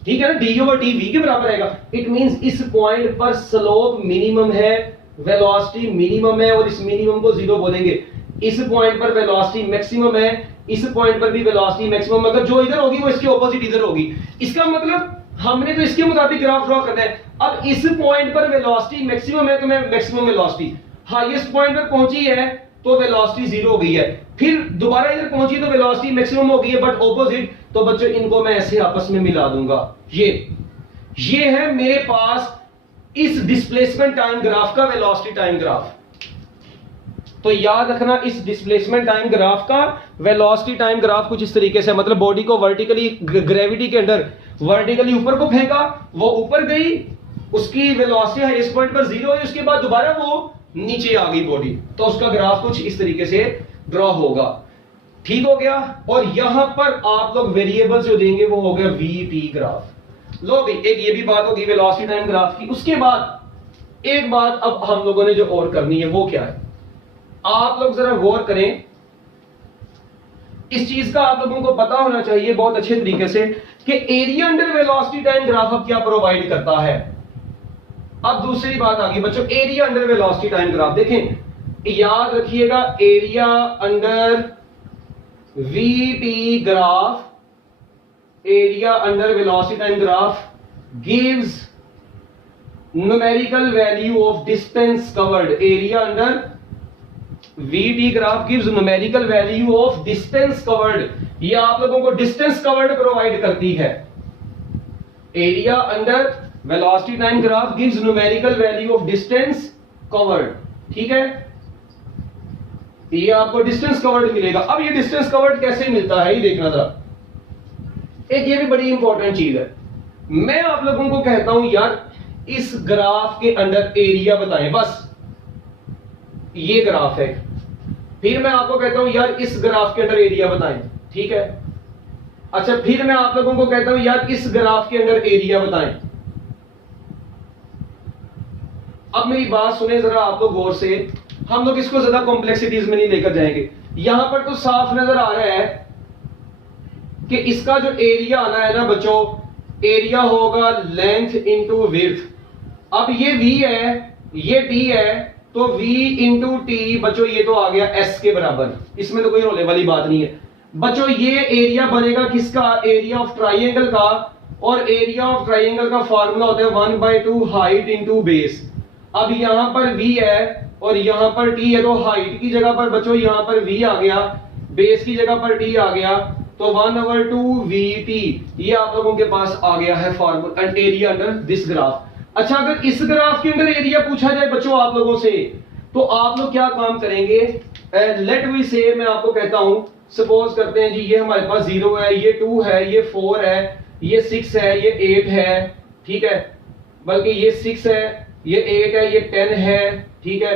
ठीक है ना, डी ओवर टी वी के बराबर आएगा। इट मींस इस पॉइंट पर स्लोप मिनिमम है, वेलोसिटी मिनिमम है, और इस मिनिमम को जीरो बोलेंगे। इस पॉइंट पर वेलोसिटी मैक्सिमम है, इस पॉइंट पर भी वेलोसिटी मैक्सिमम, मगर जो इधर होगी वो इसके ऑपोजिट इधर होगी। इसका मतलब हमने तो इसके मुताबिक ग्राफ ड्रॉ करना है। अब इस पॉइंट पर वेलोसिटी मैक्सिमम है तो मैं मैक्सिमम वेलोसिटी, हाईएस्ट पॉइंट पर पहुंची है तो वेलोसिटी जीरो हो गई है, फिर दोबारा इधर पहुंची तो वेलोसिटी मैक्सिमम हो गई है बट ऑपोजिट, तो बच्चों इनको मैं ऐसे आपस में मिला दूंगा। ये है मेरे पास इस डिस्प्लेसमेंट टाइम ग्राफ का वेलोसिटी टाइम ग्राफ। तो याद रखना, इस डिस्प्लेसमेंट टाइम ग्राफ का वेलोसिटी टाइम ग्राफ कुछ इस तरीके से, मतलब बॉडी को वर्टिकली ग्रेविटी के अंडर वर्टिकली ऊपर को फेंका, वो ऊपर गई, उसकी वेलोसिटी है इस पॉइंट पर जीरो है, उसके बाद दोबारा वो नीचे आ गई बॉडी, तो उसका ग्राफ कुछ इस तरीके से ड्रॉ होगा। ठीक हो गया। और यहां पर आप लोग वेरिएबल जो देंगे वो हो गया वीटी ग्राफ। लो भी, एक ये भी बात होगी वेलोसिटी टाइम ग्राफ की। उसके बाद एक बात अब हम लोगों ने जो और करनी है वो क्या है, आप लोग जरा गौर करें, इस चीज का आप लोगों को पता होना चाहिए बहुत अच्छे तरीके से कि area under velocity time graph अब क्या प्रोवाइड करता है। अब दूसरी बात आ गई बच्चों, area under velocity time graph. देखें, याद रखिएगा, area under VT graph, area under velocity time graph gives numerical value of distance covered. Area under VT graph gives numerical value of distance covered. ये आप लोगों को डिस्टेंस कवर्ड प्रोवाइड करती है। Area under velocity time graph gives numerical value of distance covered. ठीक है, ये आपको डिस्टेंस कवर्ड मिलेगा। अब ये डिस्टेंस कवर्ड कैसे मिलता है ये देखना जरा, एक ये भी बड़ी इंपॉर्टेंट चीज है। मैं आप लोगों को कहता हूं यार इस ग्राफ के अंडर एरिया बताएं, बस ये ग्राफ है, फिर मैं आपको कहता हूं यार इस ग्राफ के अंदर एरिया बताएं। ठीक है, अच्छा, फिर मैं आप लोगों को कहता हूं यार इस ग्राफ के अंदर एरिया बताएं। अब मेरी बात सुने जरा आप लोग गौर से, हम लोग इसको ज्यादा कॉम्प्लेक्सिटीज में नहीं लेकर जाएंगे। यहां पर तो साफ नजर आ रहा है कि इसका जो एरिया आना है ना बच्चों, एरिया होगा लेंथ इंटू विड्थ। अब ये v है, ये t है, तो v इंटू टी बच्चों ये तो आ गया s के बराबर, इसमें तो कोई रोने वाली बात नहीं है बच्चों। ये एरिया बनेगा किसका, एरिया ऑफ ट्राइंगल का, और एरिया ऑफ ट्राइंगल का फार्मूला होता है 1/2 हाइट इंटू बेस। अब यहां पर v है और यहां पर t है, तो हाइट की जगह पर बच्चों यहां पर v आ गया, बेस की जगह पर t आ गया, तो 1/2 vt ये आप लोगों के पास आ गया है formula and area under this graph. अच्छा, अगर इस ग्राफ के अंदर एरिया पूछा जाए बच्चों आप लोगों से, तो आप लोग क्या काम करेंगे, लेट वी से, मैं आपको कहता हूं, सपोज करते हैं जी ये हमारे पास 0 है, ये 2 है, ये 4 है, ये 6 है, ये 8 है, ठीक है, बल्कि ये 6 है, ये 8 है, ये 10 है, ठीक है,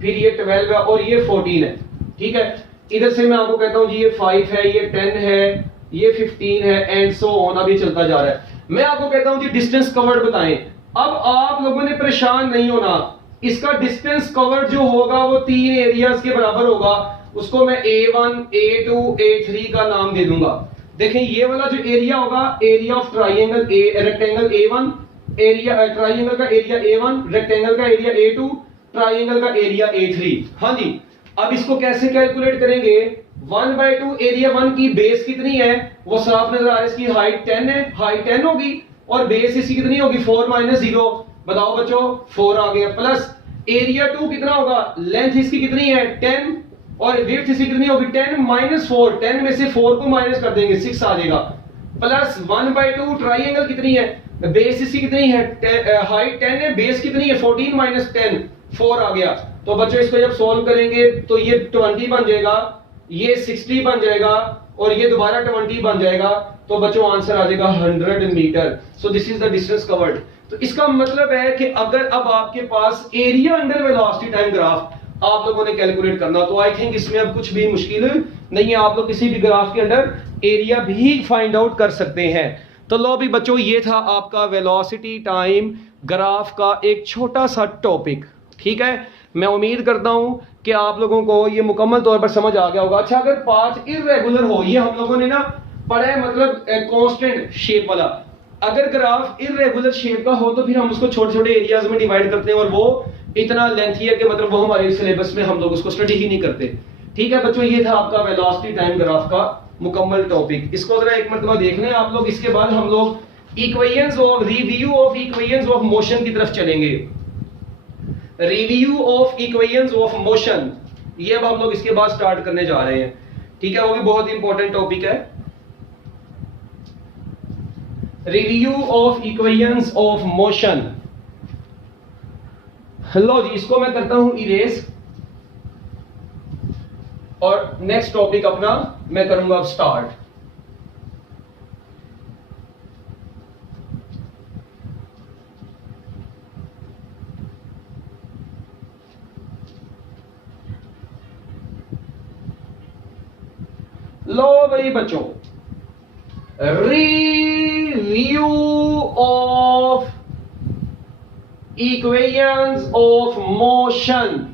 फिर ये 12 है और ये 14 है, ठीक है। इधर से मैं आपको कहता हूं जी ये 5 है, ये 10 है, ये 15 है एंड सो ऑन, अभी चलता जा रहा है। मैं आपको कहता हूं जी डिस्टेंस कवर्ड बताएं। अब आप लोगों ने परेशान नहीं होना, इसका डिस्टेंस कवर्ड जो होगा वो 3 एरियाज के बराबर होगा, उसको मैं A1, A2, A3 का नाम दे दूंगा। देखें ये वाला जो एरिया होगा, area of triangle rectangle A1, area triangle का एरिया A1, रेक्टेंगल का एरिया A2, ट्राइंगल का एरिया A3। हाँ जी, अब इसको कैसे कैलकुलेट करेंगे, 1/2 एरिया 1 की बेस कितनी है, वो साफ नजर आ रहा है, इसकी हाइट 10 है, हाइट 10 होगी और बेस इसकी कितनी होगी 4 - 0, बताओ बच्चों 4 आ गया, प्लस एरिया 2 कितना होगा, लेंथ इसकी कितनी है 10 और विड्थ इसकी कितनी होगी 10 - 4, 10 में से 4 को माइनस कर देंगे 6 आ जाएगा, प्लस 1/2 ट्राइंगल कितनी है, बेस इसकी कितनी है, हाइट 10 है, बेस कितनी है 14 - 10, 4 आ गया। तो बच्चों इसको जब सॉल्व करेंगे तो ये 20 बन जाएगा, ये 60 बन जाएगा और ये दोबारा 20 बन जाएगा, तो बच्चों आंसर आ जाएगा 100 meter. So this is the distance covered. तो इसका मतलब है कि अगर अब आपके पास area under velocity time graph आप लोगों ने कैलकुलेट करना, तो आई थिंक इसमें अब कुछ भी मुश्किल नहीं है, आप लोग किसी भी ग्राफ के अंडर एरिया भी फाइंड आउट कर सकते हैं। तो लो भी बच्चों, ये था आपका वेलोसिटी टाइम ग्राफ का एक छोटा सा टॉपिक, ठीक है। मैं उम्मीद करता हूं कि आप लोगों को ये मुकम्मल तौर पर समझ आ गया होगा। अच्छा, अगर पाथ इर्रेगुलर हो, ये हम लोगों ने ना पढ़ा है, मतलब कांस्टेंट शेप वाला, अगर ग्राफ इर्रेगुलर शेप का हो तो फिर हम उसको छोटे छोटे एरियाज में डिवाइड करते हैं और वो इतना लेंथी है कि मतलब वो हमारे सिलेबस में हम लोग उसको स्टडी ही नहीं करते, ठीक है बच्चों। ये था आपका वेलोसिटी टाइम ग्राफ का मुकम्मल टॉपिक, इसको जरा एक मरतबा देख लें आप लोग। इसके बाद हम लोग equations of review of equations of motion की तरफ चलेंगे। Review of equations of motion, ये अब हम लोग इसके बाद स्टार्ट करने जा रहे हैं, ठीक है, वो भी बहुत इंपॉर्टेंट टॉपिक है। Review of equations of motion, लो जी, इसको मैं करता हूं इरेज और नेक्स्ट टॉपिक अपना मैं करूंगा अब स्टार्ट। लो भाई बच्चों, review of equations of motion.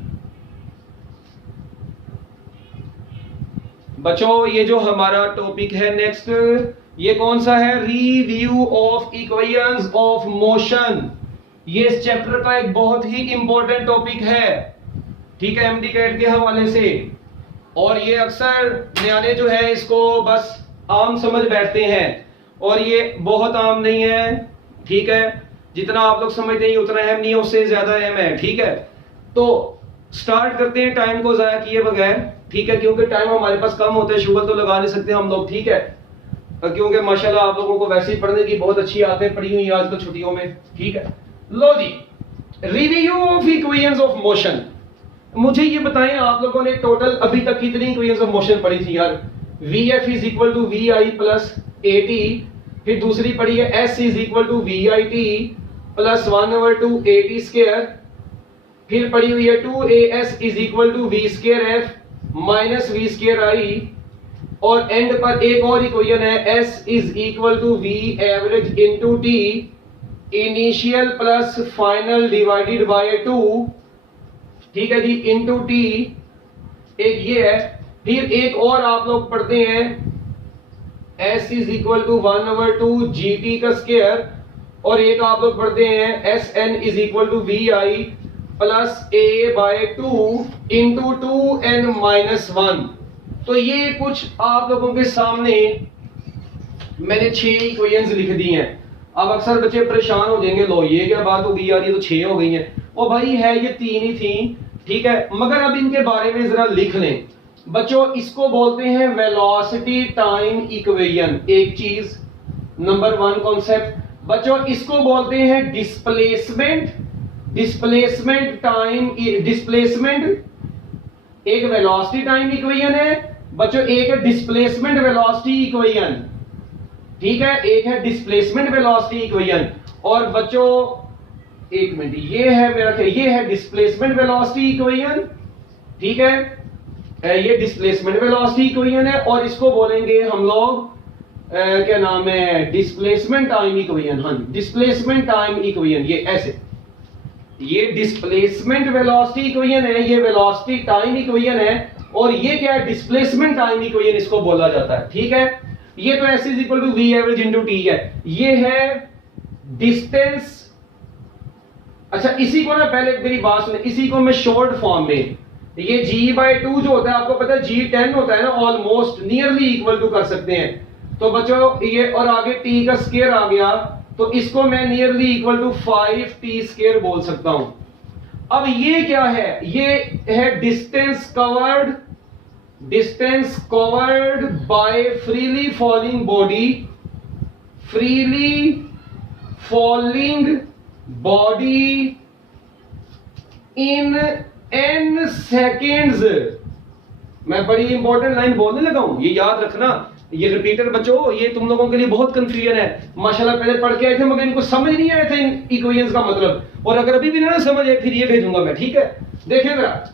बच्चों ये जो हमारा टॉपिक है नेक्स्ट, ये कौन सा है, review of equations of motion. ये इस चैप्टर का एक बहुत ही इंपॉर्टेंट टॉपिक है, ठीक है, एमडी कैट के हवाले से। और ये अक्सर न्याणे जो है इसको बस आम समझ बैठते हैं और ये बहुत आम नहीं है, ठीक है, जितना आप लोग समझते हैं उतना अहम नहीं है, उससे ज्यादा अहम है, ठीक है। तो स्टार्ट करते हैं टाइम को जाया किए बगैर, ठीक है, क्योंकि टाइम हमारे पास कम होता है, शुगर तो लगा नहीं सकते हम लोग, ठीक है, क्योंकि माशाल्लाह आप लोगों को वैसे ही पढ़ने की बहुत अच्छी आदतें पड़ी हुई आजकल छुट्टियों में, ठीक है। लो जी, review of equations of motion. मुझे ये बताएं आप लोगों ने टोटल अभी तक कितनी इक्वेशंस ऑफ मोशन पढ़ी थी यार। Vf is equal to Vi plus AT, फिर दूसरी पढ़ी है S is equal to VIT plus 1/2 AT square, फिर पढ़ी हुई है 2AS is equal to V square F minus V square I, और एंड पर एक और इक्वेशन है S is equal to V average into T initial plus final divided by 2, ठीक है जी, इनटू T, एक ये है। फिर एक और आप लोग पढ़ते हैं s is equal to 1/2 gt का स्क्वायर, और एक आप लोग पढ़ते हैं Sn is equal to vi plus a/2 into 2n-1। तो ये कुछ आप लोगों के सामने मैंने 6 इक्वेशंस लिख दी हैं। अब अक्सर बच्चे परेशान हो जाएंगे, लो ये क्या बात होगी यार, ये तो 6 हो गई हैं। ओ भाई है ये 3 ही थी, ठीक है, मगर अब इनके बारे में जरा लिख लें बच्चों। इसको बोलते हैं वेलोसिटी टाइम इक्वेशन, एक चीज, नंबर 1 कॉन्सेप्ट। बच्चों इसको बोलते हैं डिस्प्लेसमेंट टाइम, डिस्प्लेसमेंट एक वेलोसिटी टाइम इक्वेशन है बच्चों, एक है डिस्प्लेसमेंट वेलोसिटी इक्वेशन, ठीक है, एक है डिस्प्लेसमेंट वेलोसिटी इक्वेशन। और बच्चों एक मिनट, ये है मेरा, ये है डिस्प्लेसमेंट वेलोसिटी इक्वेशन, ठीक है, ये डिस्प्लेसमेंट वेलोसिटी इक्वेशन है, और इसको बोलेंगे हम लोग क्या नाम है, डिस्प्लेसमेंट टाइम इक्वेशन। हाँ जी, डिस्प्लेसमेंट टाइम इक्वेशन, ये ऐसे, ये डिस्प्लेसमेंट वेलोसिटी इक्वेशन है, ये वेलोसिटी टाइम इक्वेशन है, और ये क्या है, डिस्प्लेसमेंट टाइम इक्वेशन इसको बोला जाता है, ठीक है। ये तो s is equal to V average into T है, ये है डिस्टेंस। अच्छा इसी को ना, पहले मेरी बात सुने, इसी को मैं शॉर्ट फॉर्म में, ये g/2 जो होता है आपको पता है g10 होता है ना, ऑलमोस्ट नियरली इक्वल टू कर सकते हैं। तो बच्चों ये, और आगे t का स्क्वायर आ गया, तो इसको मैं nearly equal to 5t square बोल सकता हूं। अब ये क्या है, ये है distance covered by freely falling body in n seconds. मैं बड़ी इंपॉर्टेंट लाइन बोलने लगा हूं, ये याद रखना, ये रिपीटर बच्चों, ये तुम लोगों के लिए बहुत कंफ्यूजन है। माशाल्लाह पहले पढ़ के आए थे मगर इनको समझ नहीं आया था इन इक्वेशंस का मतलब, और अगर अभी भी ना समझ आए फिर ये भेजूंगा मैं, ठीक है। देखें जरा,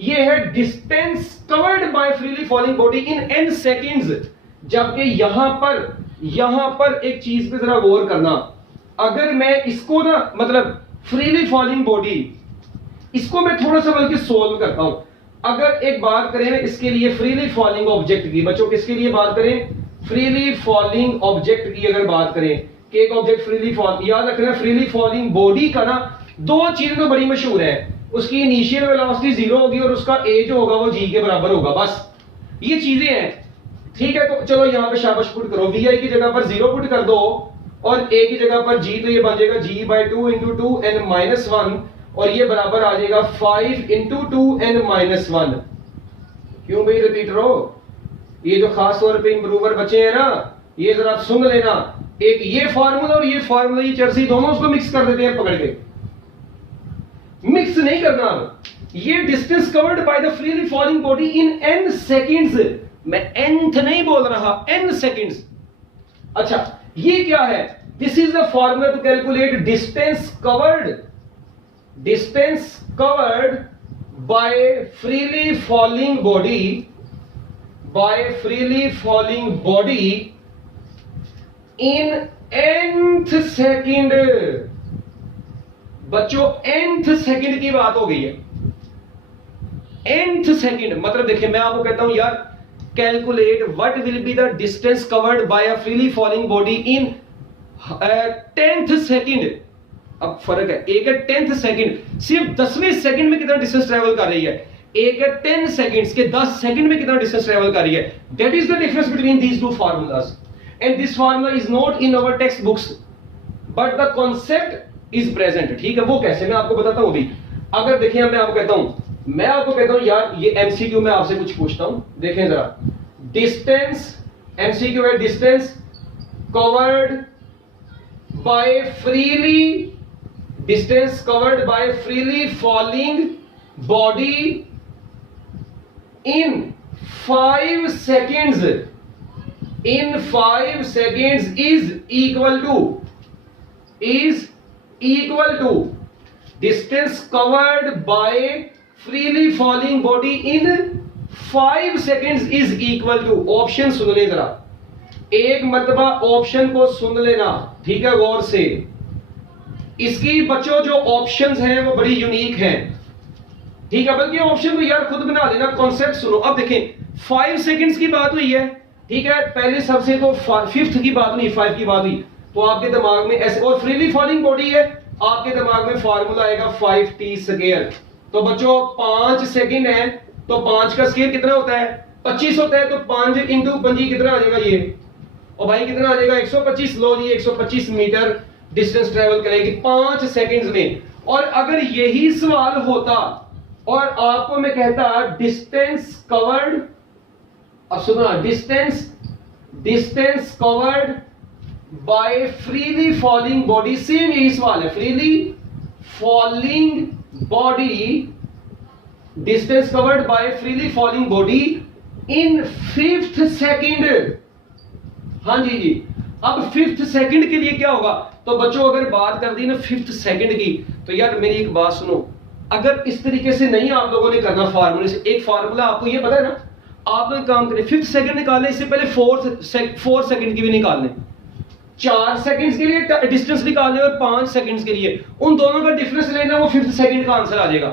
ये है distance covered by freely falling body in n seconds, जबकि यहां पर एक चीज पे जरा गौर करना। अगर मैं इसको ना, मतलब फ्रीली फॉलिंग बॉडी, इसको मैं थोड़ा सा बल्कि सोल्व करता हूं। अगर एक बात करें इसके लिए फ्रीली फॉलिंग ऑब्जेक्ट की, बच्चों किसके लिए बात करें, फ्रीली फॉलिंग ऑब्जेक्ट की अगर बात करें कि एक ऑब्जेक्ट फ्रीली फॉल, याद रखना फ्रीली फॉलिंग बॉडी का ना 2 चीजें तो बड़ी मशहूर है, उसकी इनिशियल वेलोसिटी 0 होगी और उसका ए जो होगा वो g के बराबर होगा, बस ये चीजें हैं, ठीक है। तो चलो यहां पे शाबाश पुट करो, vi की जगह पर 0 पुट कर दो और a की जगह पर g, तो ये बन जाएगा g/2 इंटू 2n-1, और ये बराबर आ जाएगा 5 इंटू 2n-1। क्यों भाई रिपीटर हो, ये जो खास तौर पे इंप्रूवर बच्चे हैं ना, ये जरा आप सुन लेना, एक ये फार्मूला और ये फार्मूला, ये चर्सी दोनों उसको मिक्स कर देते हैं पकड़ के, मिक्स नहीं करना। ये distance covered by the freely falling body in n seconds, मैं nth नहीं बोल रहा, n सेकेंड्स। अच्छा ये क्या है, this is the formula to calculate distance covered by freely falling body in nth second. बच्चों nth सेकेंड की बात हो गई है, nth सेकेंड मतलब देखिए मैं आपको कहता हूं यार, calculate what will be the distance covered bye a freely falling body in 10th second. अब फर्क है, एक है 10th सेकेंड, सिर्फ 10वें सेकेंड में कितना डिस्टेंस ट्रेवल कर रही है, एक है 10 सेकेंड्स के 10 सेकेंड में कितना डिस्टेंस ट्रेवल कर रही है। That is the difference between these two formulas, and this formula is not in our text books but the concept is present, ठीक है। वो कैसे, मैं आपको बताता हूं अभी। अगर देखिए मैं आपको कहता हूं यार, ये एमसीक्यू में आपसे कुछ पूछता हूं, देखें जरा, डिस्टेंस, एमसीक्यू है distance covered by freely falling body in 5 seconds is equal to distance covered by freely falling body in 5 seconds is equal to, option सुन ले जरा, एक मरतबा ऑप्शन को सुन लेना, ठीक है, गौर से। इसकी बच्चों जो ऑप्शंस हैं वो बड़ी यूनिक हैं, ठीक है, बल्कि ऑप्शन को यार खुद बना लेना, कॉन्सेप्ट सुनो। अब देखें 5 सेकंड्स की बात हुई है, ठीक है, पहले सबसे तो फिफ्थ की बात नहीं, 5 की बात हुई, तो आपके दिमाग में ऐसे, और फ्रीली फॉलिंग बॉडी है, आपके दिमाग में फार्मूला आएगा 5t स्क्वायर। तो बच्चों 5 सेकंड है, तो 5 का स्क्वायर कितना होता है, 25 होता है, तो 5 इंटू 5 कितना आ जाएगा ये, और भाई कितना आ जाएगा 125। लो जी 125 मीटर डिस्टेंस ट्रेवल करेगी 5 सेकंड्स में। और अगर यही सवाल होता और आपको मैं कहता डिस्टेंस कवर्ड, अब सुना, distance covered by freely falling body, same यही सवाल है, freely falling body, distance covered by freely falling body in 5th second. हाँ जी, अब 5th सेकंड के लिए क्या होगा, तो बच्चों अगर बात कर दी ना 5th सेकंड की, तो यार मेरी एक बात सुनो, अगर इस तरीके से नहीं आप लोगों ने करना फार्मूले से, एक फार्मूला आपको ये पता है ना, आप लोग काम करें 5th सेकंड निकालने, इससे पहले 4 सेकंड की भी निकालने, 4 सेकंड्स के लिए डिस्टेंस निकालने और 5 सेकंड्स के लिए, उन दोनों का डिफरेंस लेना, वो 5th सेकंड का आंसर आ जाएगा।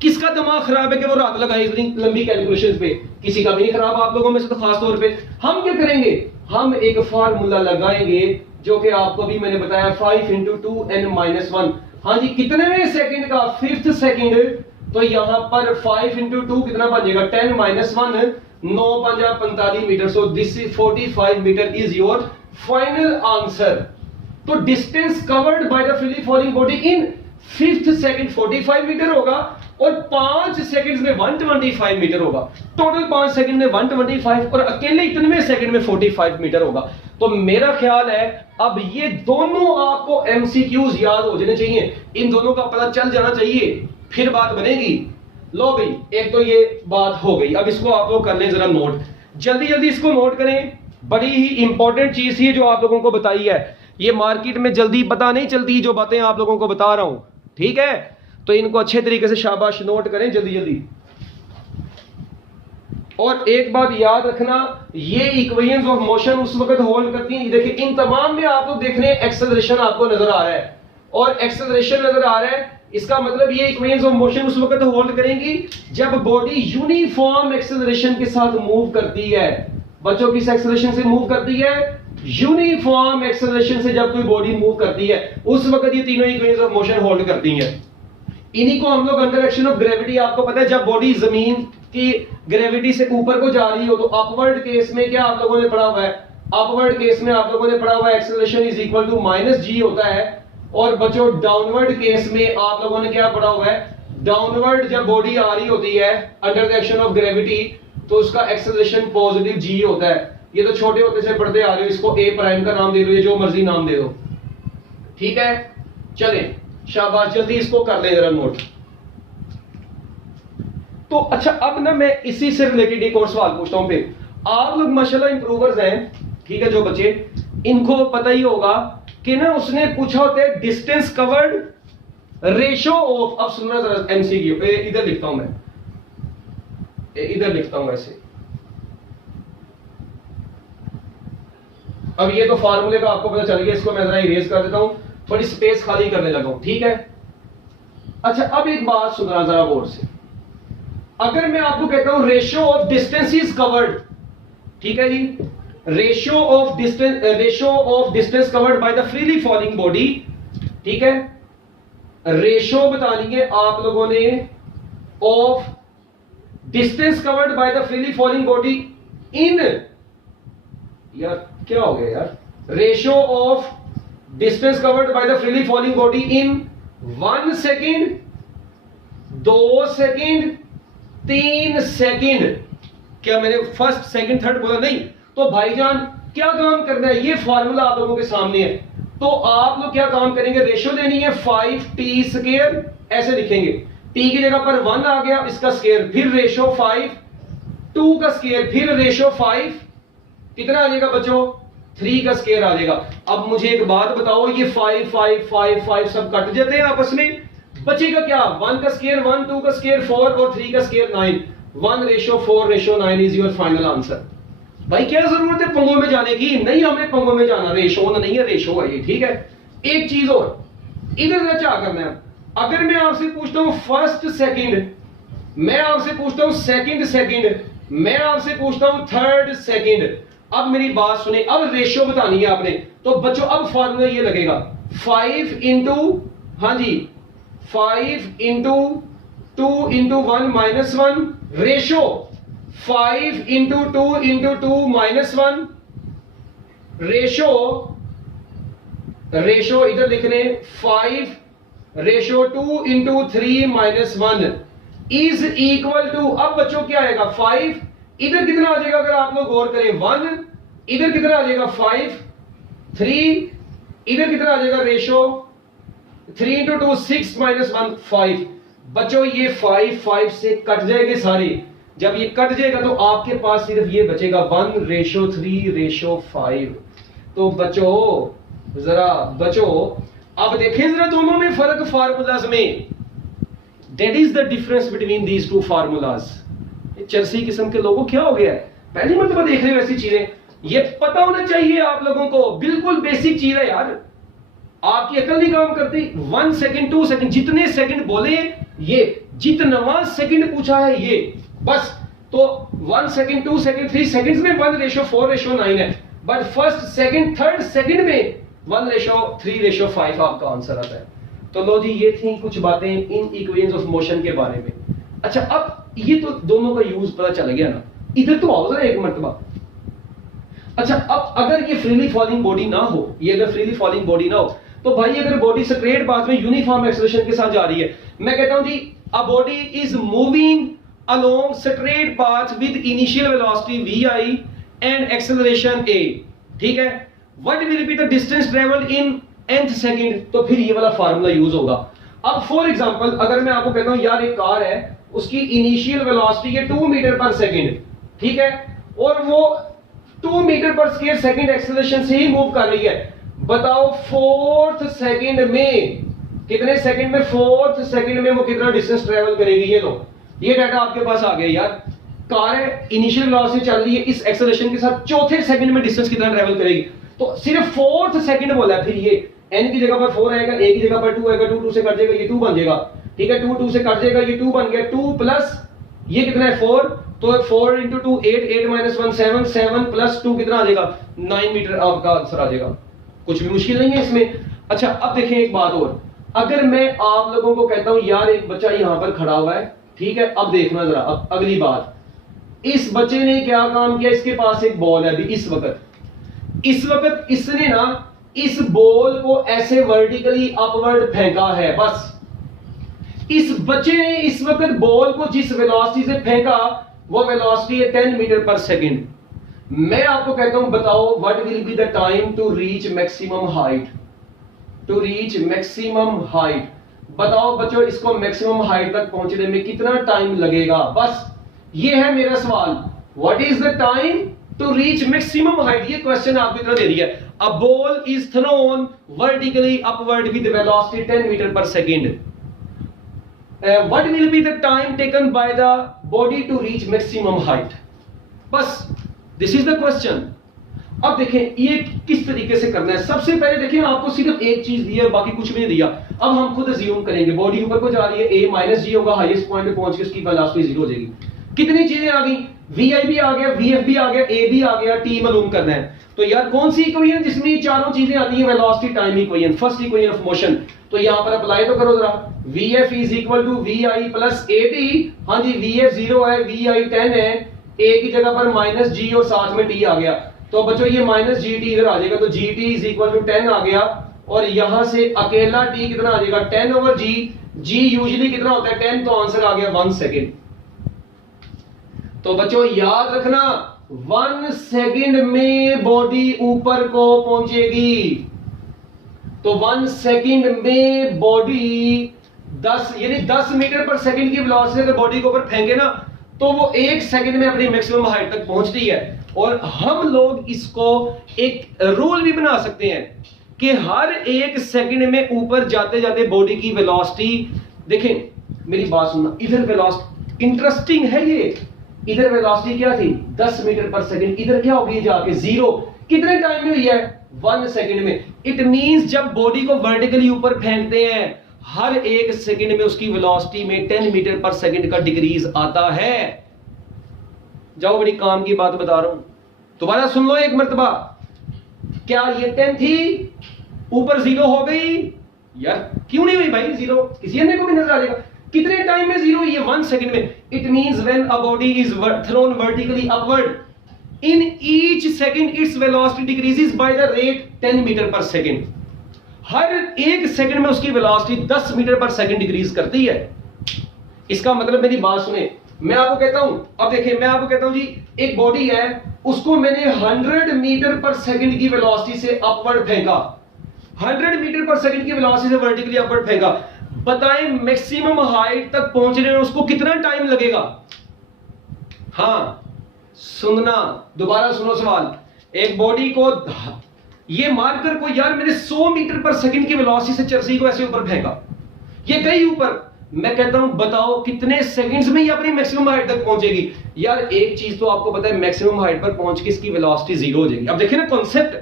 किसका दिमाग खराब है कि वो रात लगाए इतनी लंबी कैलकुलेशंस पे, किसी का भी नहीं खराब, आप लोगों में से तो खास तौर पे। हम क्या करेंगे, हम एक फार्मूला लगाएंगे जो कि आपको भी मैंने बताया 5 इंटू 2n-1। हाँ जी, कितने में सेकंड का, 5th सेकंड, तो यहां पर 5 इंटू 2 कितना बन जाएगा 10-1, 9 5 45 meter. So this is 45 meter is your final answer. तो distance covered by the freely falling body in 5th second 45 meter होगा, और 5 सेकंड्स में 125 मीटर होगा। टोटल 5 सेकंड में 125 और अकेले इतने सेकंड में 45 मीटर होगा। तो मेरा ख्याल है अब ये दोनों आपको एमसीक्यूज याद हो जाने चाहिए, इन दोनों का पता चल जाना चाहिए, फिर बात बनेगी। लो भाई, एक तो ये बात हो गई, अब इसको आप लोग कर लें जरा नोट, जल्दी जल्दी इसको नोट करें। बड़ी ही इंपॉर्टेंट चीज है जो आप लोगों को बताई है, ये मार्केट में जल्दी पता नहीं चलती जो बातें आप लोगों को बता रहा हूं, ठीक है, तो इनको अच्छे तरीके से शाबाश नोट करें जल्दी जल्दी। और एक बात याद रखना, ये इक्वेशंस ऑफ मोशन उस वक्त होल्ड करती हैं, देखिए इन तमाम में आप लोग देख रहे हैं एक्सेलरेशन आपको नजर आ रहा है, और एक्सेलरेशन नजर आ रहा है, इसका मतलब ये इक्वेशंस ऑफ मोशन उस वक्त होल्ड करेंगी जब बॉडी यूनिफॉर्म एक्सेलरेशन के साथ मूव करती है। बच्चों किस एक्सेलरेशन से मूव करती है, यूनिफॉर्म एक्सेलरेशन से जब कोई बॉडी मूव करती है, उस वक्त ये तीनों इक्वेशंस ऑफ मोशन होल्ड करती हैं। इन्हीं को हम लोग अंडर एक्शन ऑफ ग्रेविटी, आपको पता है जब बॉडी जमीन की ग्रेविटी से ऊपर को जा रही हो, तो अपवर्ड केस में क्या आप लोगों ने पढ़ा हुआ है, अपवर्ड केस में आप लोगों ने पढ़ा हुआ है acceleration is equal to -g होता है। और बच्चों डाउनवर्ड केस में आप लोगों ने क्या पढ़ा हुआ है, डाउनवर्ड जब बॉडी आ रही होती है under the action of gravity, तो उसका एक्सेलरेशन पॉजिटिव g होता है। ये तो छोटे होते से पढ़ते आ रहे हो, इसको a प्राइम का नाम दे दो, जो मर्जी नाम दे दो, ठीक है। चले शाबाश, जल्दी इसको कर ले जरा नोट। तो अच्छा, अब ना मैं इसी से रिलेटेड एक और सवाल पूछता हूं। फिर आप लोग माशाल्लाह इंप्रूवर्स हैं, ठीक है, जो बच्चे, इनको पता ही होगा कि ना उसने पूछा होता है डिस्टेंस कवर्ड रेशो ऑफ, अब सुनना जरा एमसीक्यू, इधर लिखता हूं मैं, इधर लिखता हूं ऐसे। अब ये तो फार्मूले का आपको पता चल गया, इसको मैं जरा इरेज कर देता हूं, थोड़ी स्पेस खाली करने लगा हूं, ठीक है। अच्छा, अब एक बात सुनना जरा गौर से, अगर मैं आपको कहता हूं ratio of distance is covered, ठीक है जी, ratio of distance covered by the freely falling body, ठीक है, रेशियो बतानी है आप लोगों ने of distance covered by the freely falling body in, यार क्या हो गया यार, ratio of distance covered by the freely falling body in 1 second, 2 second, 3 second. क्या मैंने फर्स्ट सेकंड थर्ड बोला? नहीं। तो भाईजान क्या काम करना है, ये फार्मूला आप लोगों के सामने है, तो आप लोग क्या काम करेंगे, रेशियो लेनी है 5t स्क्वायर, ऐसे लिखेंगे, t की जगह पर 1 आ गया, इसका स्क्वायर, फिर रेशियो 5, 2 का स्क्वायर, फिर रेशियो 5, कितना आ जाएगा बच्चों, 3 का स्क्वायर आ जाएगा। अब मुझे एक बात बताओ, ये 5 5 5 5 सब कट जाते हैं आपस में, बचेगा क्या, 1 का स्क्वायर 1, 2 का स्क्वायर 4 और 3 का square 9, 1:4:9 is your final answer. भाई क्या जरूरत है पंगों में जाने की, नहीं हमें पंगों में जाना, रेशो नहीं है, रेशो है ये, ठीक है। एक चीज और इधर क्या करना है, अगर मैं आपसे पूछता हूं फर्स्ट सेकंड, मैं आपसे पूछता हूं सेकंड सेकंड, मैं आपसे पूछता हूं थर्ड सेकंड, अब मेरी बात सुने, अब रेशियो बतानी है आपने। तो बच्चों अब फॉर्मूला ये लगेगा 5 इंटू, हाँ जी 5 into 2 into 1 minus 1, ratio 5 into 2 into 2 minus 1, ratio ratio इधर लिख लें 5 ratio 2 into 3 minus 1 is equal to, अब बच्चों क्या आएगा 5, इधर कितना आ जाएगा अगर आप लोग गौर करें 1, इधर कितना आ जाएगा 5, 3, इधर कितना आ जाएगा रेशो 3 इंटू 2 6 माइनस 1 5। बच्चों ये 5 से कट जाएंगे सारे, जब ये कट जाएगा तो आपके पास सिर्फ ये बचेगा 1 रेशो 3 रेशो 5। तो बच्चों जरा बच्चों अब देखें जरा दोनों में फर्क फार्मूलाज में, that is the difference between these two formulas. चर्सी किस्म के लोगों क्या हो गया है, पहली मतलब देख रहे हो ऐसी चीजें, ये पता होना चाहिए आप लोगों को, बिल्कुल बेसिक चीज है यार, आपकी अकल नहीं काम करती। 1 सेकंड 2 सेकंड जितने सेकंड बोले ये, जितना सेकंड पूछा है ये, बस। तो 1 सेकंड 2 सेकंड 3 सेकंड्स में 1 रेशो 4 रेशो 9 है, but first second third second में 1 रेशो 3 रेशो 5 आपका आंसर आता है। तो लो जी ये थी कुछ बातें इन इक्वेशंस ऑफ मोशन के बारे में। अच्छा अब ये तो दोनों का यूज पता चल गया ना, इधर तो आओ जरा एक मरतबा। अच्छा अब अगर ये फ्रीली फॉलिंग बॉडी ना हो, ये अगर फ्रीली फॉलिंग बॉडी ना हो, तो भाई अगर बॉडी स्ट्रेट पाथ में यूनिफॉर्म एक्सेलरेशन के साथ जा रही है, मैं कहता हूं जी a body is moving along straight path with initial velocity vi and acceleration a, ठीक है, what will be the distance travelled in nth second, तो फिर ये वाला फार्मूला यूज होगा। अब फॉर एग्जांपल अगर मैं आपको कहता हूं यार एक कार है, उसकी इनिशियल वेलोसिटी है 2 मीटर पर सेकंड, ठीक है, और वो 2 मीटर पर स्क्वायर सेकंड एक्सेलरेशन से ही मूव कर रही है, बताओ फोर्थ सेकंड में कितने सेकंड में, फोर्थ सेकंड में वो कितना डिस्टेंस ट्रेवल करेगी। ये लो ये डाटा आपके पास आ गया यार, कार है इनिशियल वेलोसिटी चल रही है, इस एक्सेलरेशन के साथ चौथे सेकंड में डिस्टेंस कितना ट्रेवल करेगी, तो सिर्फ फोर्थ सेकंड बोला है। फिर ये n की जगह पर 4 आएगा, a की जगह पर 2 आएगा, 2 से कट जाएगा, ये 2 बन जाएगा, ठीक है, 2 से कट जाएगा, ये 2 बन गया, 2 प्लस ये कितना है 4, तो 4 इंटू 2 8 माइनस 1 7, 7 प्लस 2 कितना आ जाएगा 9 मीटर आपका आंसर आ जाएगा, कुछ भी मुश्किल नहीं है इसमें। अच्छा अब देखें एक बात और, अगर मैं आप लोगों को कहता हूं यार एक बच्चा यहां पर खड़ा हुआ है, ठीक है, अब देखना जरा, अब अगली बात, इस बच्चे ने क्या काम किया, इसके पास एक बॉल है अभी इस वक्त इसने ना इस बॉल को ऐसे वर्टिकली अपवर्ड फेंका है, बस इस बच्चे ने इस वक्त बॉल को जिस वेलोसिटी से फेंका वो वेलोसिटी है 10 मीटर पर सेकंड। मैं आपको कहता हूं बताओ what will be the time to reach maximum height, to reach maximum height, बताओ बच्चों इसको मैक्सिमम हाइट तक पहुंचने में कितना टाइम लगेगा, बस ये है मेरा सवाल, what is the time to reach maximum height. ये क्वेश्चन आपकी तरह दे दिया है, a ball is thrown vertically upward with velocity 10 metre per second, what will be the time taken by the body to reach maximum height, बस this is the question. अब देखें ये किस तरीके से करना है, सबसे पहले देखें आपको सिर्फ एक चीज दी है, बाकी कुछ भी नहीं दिया। अब हम खुद अज्यूम करेंगे बॉडी ऊपर को जा रही है, a माइनस जी होगा, हाईएस्ट पॉइंट पे पहुंच के उसकी वेलोसिटी 0 हो जाएगी। कितनी चीजें आ गई, vi भी आ गया, vf भी आ गया, a भी आ गया, t मालूम करना है। तो यार कौन सी इक्वेशन जिसमें ये चारों चीजें आती है, velocity time equation, first equation of motion, तो यहां पर अप्लाई तो करो जरा, vf is equal to vi plus at, हाँ जी vf 0 है, vi 10 है, a की जगह पर माइनस g और साथ में t आ गया, तो बच्चों ये माइनस gt इधर आ जाएगा, तो gt इज इक्वल टू 10 आ गया, और यहां से अकेला t कितना आ जाएगा 10 ओवर g, g यूजुअली कितना होता है 10, तो आंसर आ गया 1 सेकंड। तो बच्चों याद रखना 1 सेकंड में बॉडी ऊपर को पहुंचेगी, तो 1 सेकंड में बॉडी 10 यानी 10 मीटर पर सेकंड की वेलोसिटी से बॉडी को ऊपर फेंके ना, तो वो 1 सेकंड में अपनी मैक्सिमम हाइट तक पहुंचती है। और हम लोग इसको एक रूल भी बना सकते हैं कि हर 1 सेकंड में ऊपर जाते जाते बॉडी की वेलोसिटी, देखें मेरी बात सुनना, इधर वेलोसिटी इंटरेस्टिंग है, ये इधर वेलोसिटी क्या थी 10 मीटर पर सेकंड, इधर क्या होगी जाके 0, कितने टाइम में हुई है 1 सेकंड में। इट मींस जब बॉडी को वर्टिकली ऊपर फेंकते हैं हर 1 सेकंड में उसकी वेलोसिटी में 10 मीटर पर सेकंड का डिक्रीज आता है। जाओ, बड़ी काम की बात बता रहा हूं, दोबारा सुन लो एक मर्तबा। क्या ये 10 थी, ऊपर 0 हो गई? यार क्यों नहीं हुई भाई 0? किसी अन्य को भी नजर आ जाएगा। कितने टाइम में 0 हुई है? 1 सेकंड में। It means when a body is thrown vertically upward in each second its velocity decreases by the rate 10 metre per second. हर एक सेकंड में उसकी velocity 10 metre per second decrease करती है। इसका मतलब, मेरी बात सुने, मैं आपको कहता हूं, अब देखिए मैं आपको कहता हूं जी, एक बॉडी है, उसको मैंने 100 मीटर पर सेकंड की वेलोसिटी से अपवर्ड फेंका, 100 मीटर पर सेकंड की वेलोसिटी से वर्टिकली अपवर्ड फेंका। बताएं मैक्सिमम हाइट तक पहुंचने में उसको कितना टाइम लगेगा? हाँ सुनना, दोबारा सुनो सवाल। एक बॉडी को ये मारकर को, यार मैंने 100 मीटर पर सेकंड की वेलोसिटी से चरसी को ऐसे ऊपर फेंका, ये कहीं ऊपर, मैं कहता हूं बताओ कितने सेकंड्स में ये अपनी मैक्सिमम हाइट तक पहुंचेगी? यार एक चीज तो आपको पता है, मैक्सिमम हाइट पर पहुंच के इसकी वेलोसिटी 0 हो जाएगी। अब देखिए ना कॉन्सेप्ट,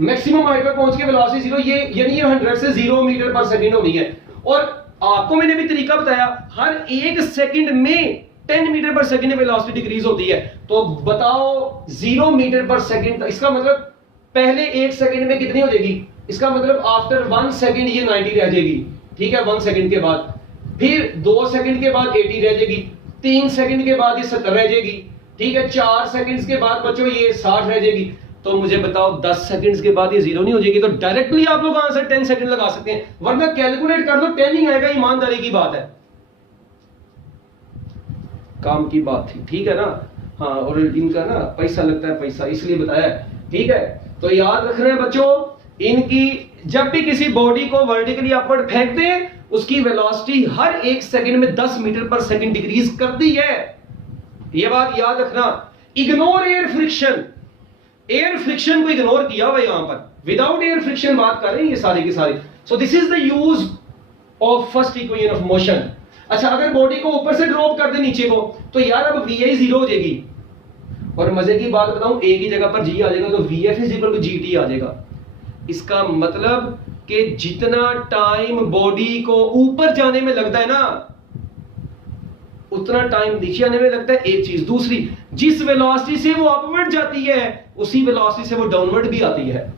मैक्सिमम हाइट पर पहुंच के वेलोसिटी 0, ये यानी ये 100 से 0 मीटर पर सेकंड होनी है। और आपको मैंने भी तरीका बताया, हर एक सेकंड में 10 metre per second velocity decrease होती है। तो बताओ 0 मीटर पर सेकंड, इसका मतलब पहले 1 सेकंड में कितनी हो जाएगी? इसका मतलब आफ्टर 1 सेकंड ये 90 रह जाएगी, ठीक है, 1 सेकंड के बाद। फिर 2 सेकंड के बाद 80 रह जाएगी, 3 सेकंड के बाद ये 70 रह जाएगी, ठीक है, 4 सेकंड्स के बाद बच्चों ये 60 रह जाएगी। तो मुझे बताओ 10 सेकंड्स के बाद ये 0 नहीं हो जाएगी? तो डायरेक्टली आप लोग आंसर 10 सेकंड लगा सकते हैं, वरना कैलकुलेट कर लो 10 ही आएगा, ईमानदारी की बात है, काम की बात थी, ठीक है ना। हाँ, और इनका ना पैसा लगता है, पैसा इसलिए बताया, ठीक है। तो याद रखना है बच्चों, इनकी जब भी किसी बॉडी को वर्टिकली अपवर्ड फेंकते हैं, उसकी वेलोसिटी हर एक सेकंड में 10 मीटर पर सेकंड डिक्रीज करती है, यह बात याद रखना। Ignore air friction, air friction को इग्नोर किया हुआ यहां पर, विदाउट एयर फ्रिक्शन बात कर रहे हैं ये सारी की सारी। सो this is the use of first equation of motion. अच्छा, अगर बॉडी को ऊपर से ड्रॉप कर दे नीचे को, तो यार अब VI 0 हो जाएगी, और मजे की बात बताऊं, A की जगह पर G आ जाएगा, तो VF = GT आ जाएगा। इसका मतलब कि जितना टाइम बॉडी को ऊपर जाने में लगता है ना, उतना टाइम नीचे आने में लगता है, एक चीज। दूसरी, जिस वेलोसिटी से वो अपवर्ड जाती है, उसी वेलोसिटी से वो डाउनवर्ड भी आती है।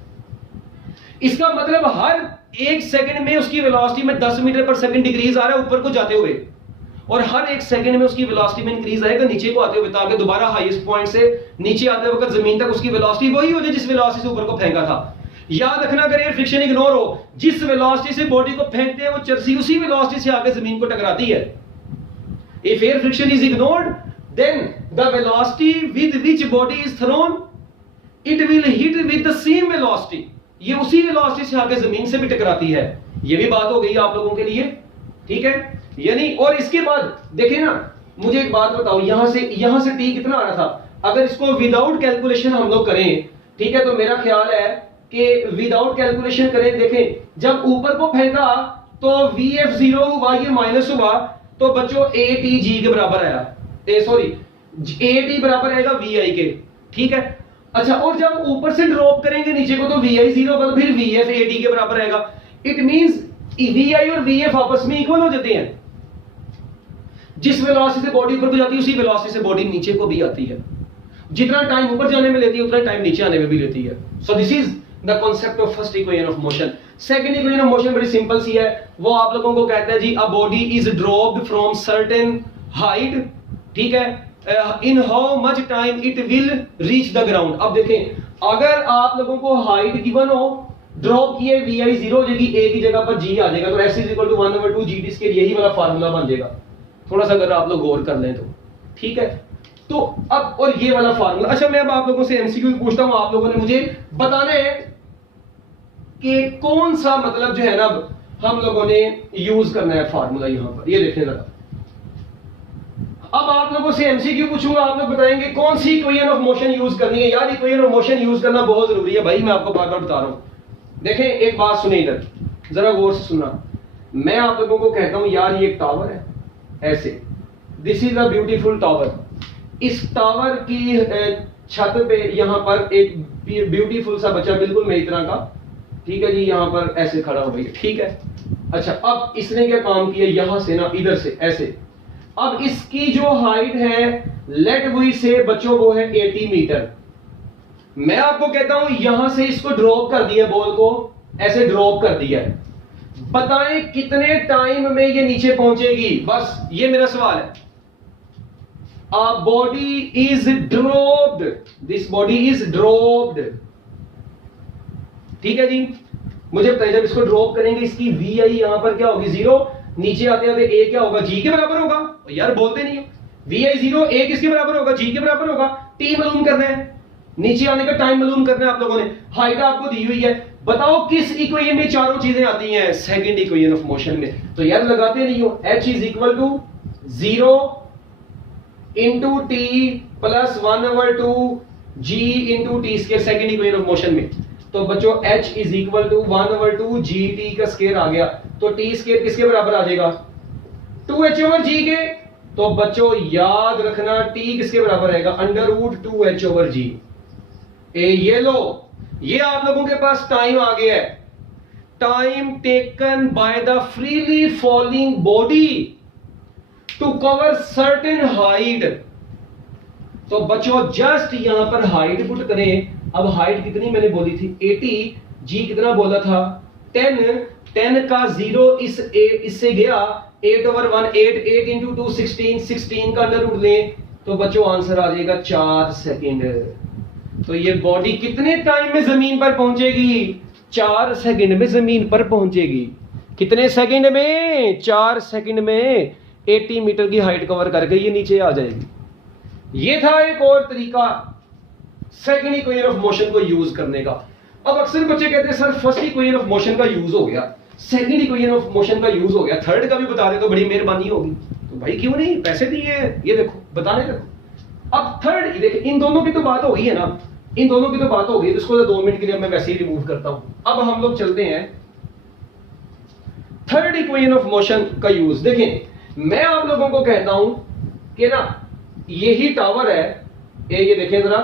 इसका मतलब हर एक सेकंड में उसकी वेलोसिटी में 10 मीटर पर सेकंड डिक्रीज आ रहा है ऊपर को जाते हुए, और हर एक सेकंड में उसकी वेलोसिटी में इंक्रीज आएगा नीचे को आते हुए, ताकि दोबारा हाईएस्ट पॉइंट से नीचे आते वक्त जमीन तक उसकी वेलोसिटी वही हो जाए जिस वेलोसिटी से ऊपर को फेंका था। याद रखना, अगर एयर फ्रिक्शन इग्नोर हो, जिस वेलोसिटी से बॉडी को फेंकते हैं वो चरसी उसी वेलोसिटी से आगे जमीन को टकराती है। If air friction is ignored, then the velocity with which body is thrown, it will hit with the same velocity, ये उसी वेलोसिटी से आगे जमीन से भी टकराती है। ये भी बात हो गई आप लोगों के लिए, ठीक है। यानी, और इसके बाद देखिए ना, मुझे एक बात बताओ, यहां से T कितना आ रहा था? अगर इसको विदाउट कैलकुलेशन हम लोग करें, ठीक है, तो मेरा ख्याल है कि विदाउट कैलकुलेशन करें, देखें जब ऊपर को फेंका तो VF 0 हुआ, ये माइनस हुआ, तो बच्चों ATG के बराबर आया, AT बराबर आएगा VI के, ठीक है। अच्छा, और जब ऊपर से ड्रॉप करेंगे नीचे को, तो VI 0 होगा, तो फिर VF AT के बराबर आएगा। इट मींस VI और VF आपस में इक्वल हो जाते हैं। जिस वेलोसिटी से बॉडी ऊपर को जाती है, उसी वेलोसिटी से बॉडी नीचे को भी आती है। जितना टाइम ऊपर जाने में लेती है, उतना टाइम नीचे आने में भी लेती है। So this is the concept of first equation of motion. Second equation of motion बड़ी सिंपल सी है, वो आप लोगों को कहता है जी, a body is dropped from certain height, ठीक है, in how much time it will reach the ground. अब देखें, अगर आप लोगों को हाइट गिवन हो, ड्रॉप किए, VI 0 हो जाएगी, A की जगह पर G आ जाएगा, तो S = 1/2 GT, इसके यही वाला फार्मूला बन जाएगा। थोड़ा सा अगर आप लोग गौर कर लें तो, ठीक है। तो अब, और ये वाला फार्मूला, अच्छा मैं अब आप लोगों से MCQ पूछता हूं, आप लोगों ने मुझे बताना है कि कौन सा मतलब जो है ना हम लोगों ने यूज करना है फार्मूला यहां पर। ये देखने लगा, अब आप लोगों से MCQ पूछूंगा, आप लोग बताएंगे कौन सी इक्वेशन ऑफ मोशन यूज करनी है। यार इक्वेशन ऑफ मोशन यूज करना बहुत जरूरी है भाई, मैं आपको बार बार बता रहा हूं। देखें, एक बात सुनिए इधर, जरा गौर से सुनना। मैं आप लोगों को कहता हूं, यार ये एक टावर है, ऐसे, this is a beautiful tower. इस टावर की छत पे यहां पर एक ब्यूटीफुल सा बच्चा, बिल्कुल मेरी तरह का, ठीक है जी, यहां पर ऐसे खड़ा हो गया, ठीक है। अच्छा, अब इसने क्या काम किया, यहां से ना, इधर से ऐसे, अब इसकी जो हाइट है लेट वी से बच्चों वो है 80 मीटर। मैं आपको कहता हूं यहां से इसको ड्रॉप कर दिया, बॉल को ऐसे ड्रॉप कर दिया, बताएं कितने टाइम में ये नीचे पहुंचेगी, बस ये मेरा सवाल है। A body is dropped, this body is dropped, ठीक है जी। मुझे बताइए जब इसको ड्रॉप करेंगे इसकी वी आई यहां पर क्या होगी, 0, नीचे आते आते ए क्या होगा, जी के बराबर होगा। यार बोलते नहीं हो, वी आई 0, ए किसके बराबर होगा, जी के बराबर होगा। टी मालूम करना है, नीचे आने का टाइम मालूम करना है आप लोगों ने। हाइट आपको दी हुई है, बताओ किस इक्वेशन में चारों चीजें आती हैं, सेकंड इक्वेशन ऑफ मोशन में। तो यार लगाते नहीं हो, h is equal to 0 into T plus 1/2 g into T square, second equation of motion में। तो बच्चों h is equal to 1/2 g T का स्केयर आ गया, तो टी स्केयर किसके बराबर आ जाएगा, 2h/g के। तो बच्चों याद रखना t किसके बराबर रहेगा, √2h/g। ये लो, ये आप लोगों के पास टाइम आ गया है, time taken by the freely falling body to cover certain height. तो बच्चों जस्ट यहां पर हाइट पुट करें। अब हाइट कितनी मैंने बोली थी 80, जी कितना बोला था 10 का 0 इससे गया 8/1, 8 इंटू 2 16 का अंडर रूट लें तो बच्चों आंसर आ जाएगा 4 सेकंड। तो ये बॉडी कितने टाइम में जमीन पर पहुंचेगी, 4 सेकंड में जमीन पर पहुंचेगी। कितने सेकंड में, 4 सेकंड में 80 मीटर की हाइट कवर करके ये नीचे आ जाएगी। ये था एक और तरीका सेकंड इक्वेशन ऑफ मोशन को यूज करने का। अब अक्सर बच्चे कहते हैं sir first equation of motion का यूज हो गया, सेकंड इक्वेशन ऑफ मोशन का यूज हो गया, थर्ड का भी बता दे तो बड़ी मेहरबानी होगी। तो भाई क्यों नहीं, पैसे दिए हैं, ये देखो बताने देखो। अब थर्ड देखिए, इन दोनों की तो बात हो गई है ना, इन दोनों की तो बात हो गई, तो इसको 2 मिनट के लिए मैं वैसे ही रिमूव करता हूं। अब हम लोग चलते हैं थर्ड इक्वेशन ऑफ मोशन का यूज। देखें मैं आप लोगों को कहता हूं कि ना यही टावर है, ये देखें जरा,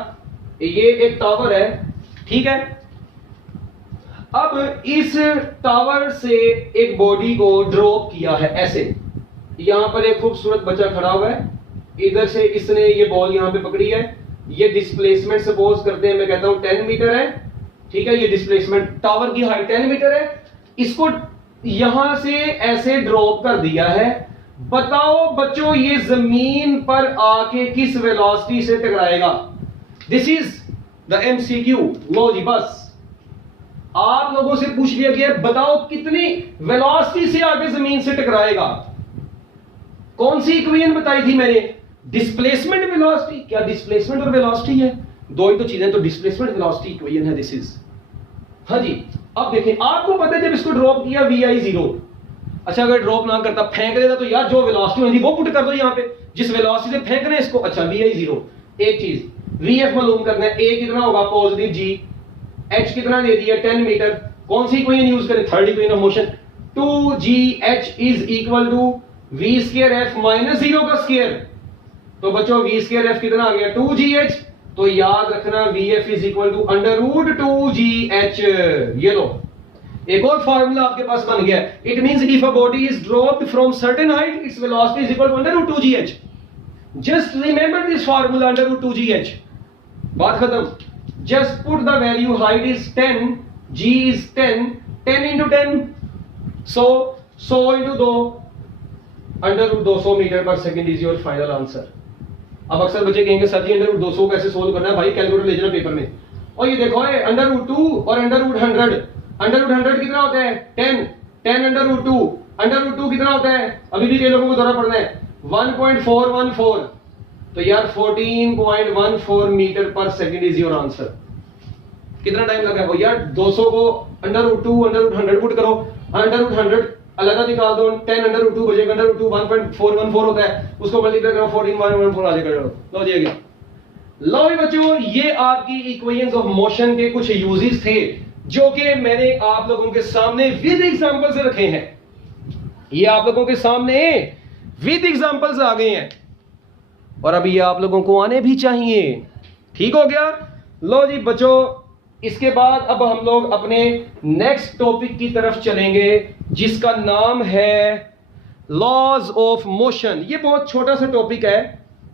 ये एक टावर है, ठीक है। अब इस टावर से एक बॉडी को ड्रॉप किया है ऐसे, यहां पर एक खूबसूरत बच्चा खड़ा हुआ है, इधर से इसने ये बॉल यहां पे पकड़ी है, ये डिस्प्लेसमेंट सपोज करते हैं मैं कहता हूं 10 मीटर है, ठीक है। ये डिस्प्लेसमेंट टावर की हाइट 10 मीटर है, इसको यहां से ऐसे ड्रॉप कर दिया है। बताओ बच्चों ये जमीन पर आके किस वेलोसिटी से टकराएगा। This is the MCQ. लो जी बस आप लोगों से पूछ लिया गया बताओ कितनी वेलोसिटी से आगे जमीन से टकराएगा। कौन सी इक्वेशन बताई थी मैंने, डिस्प्लेसमेंट वेलोसिटी। क्या डिस्प्लेसमेंट और वेलोसिटी है, दो ही तो चीजें, तो डिस्प्लेसमेंट वेलोसिटी इक्वेशन है दिस इज। हाँ जी अब देखें आपको पता है जब इसको ड्रॉप किया वी आई 0, अच्छा अगर ड्रॉप ना करता फेंक देता तो यार जो वेलोसिटी होती वो पुट कर दो यहां पे, जिस वेलोसिटी से फेंक रहे हैं इसको। अच्छा वी आई 0, एक चीज वी एफ मालूम करना है, ए कितना होगा पॉजिटिव जी, एच कितना दे दिया 10 मीटर। कौन सी इक्वेशन यूज करें, third equation of motion, 2gh is equal to V square F minus 0 का स्क्वायर। तो बच्चों वी स्क्वायर एफ कितना आ गया 2gh, तो याद रखना V F is equal to under root 2gh। ये लो एक और फार्मूला आपके पास बन गया, it means if a body is dropped from certain height its velocity is equal to under root 2gh। Just remember this formula under root 2gh, बात खत्म। Just put the value, height is 10, g is 10 into 10, so 100 into 2 under root 200 metre per second is your final answer. अब अक्सर बच्चे कहेंगे sir जी under root 200 कैसे solve करना है, भाई कैलकुलेटर ले जाना पेपर में। और ये देखो है अंडर रूट 2 और अंडर रूट 100, अंडर रूट 100 कितना होता है 10 अंडर रूट 2, अंडर रूट 2 कितना होता है, अभी भी कई लोगों को दोहरा पढ़ना है 1.414, तो यार 14.14 metre per second is your answer. कितना टाइम लगा है यार, 200 को under root 2 under root 100 put करो, अंडर रूट 100 अलग निकाल दो, 10 अंडर रूट 2 बचेगा, अंडर रूट 2 1.414 होता है, उसको मल्टीप्लाई करो 14.14 आ जाएगा। लो जी आगे। लो बच्चों ये आपकी इक्वेशंस ऑफ मोशन के कुछ यूजेस थे जो कि मैंने आप लोगों के सामने विद एग्जांपल्स रखे हैं। ये आप लोगों के सामने विद एग्जांपल्स आ गए हैं और अभी ये आप लोगों को आने भी चाहिए। ठीक हो गया। लो जी बच्चों इसके बाद अब हम लोग अपने नेक्स्ट टॉपिक की तरफ चलेंगे जिसका नाम है लॉज ऑफ मोशन। ये बहुत छोटा सा टॉपिक है,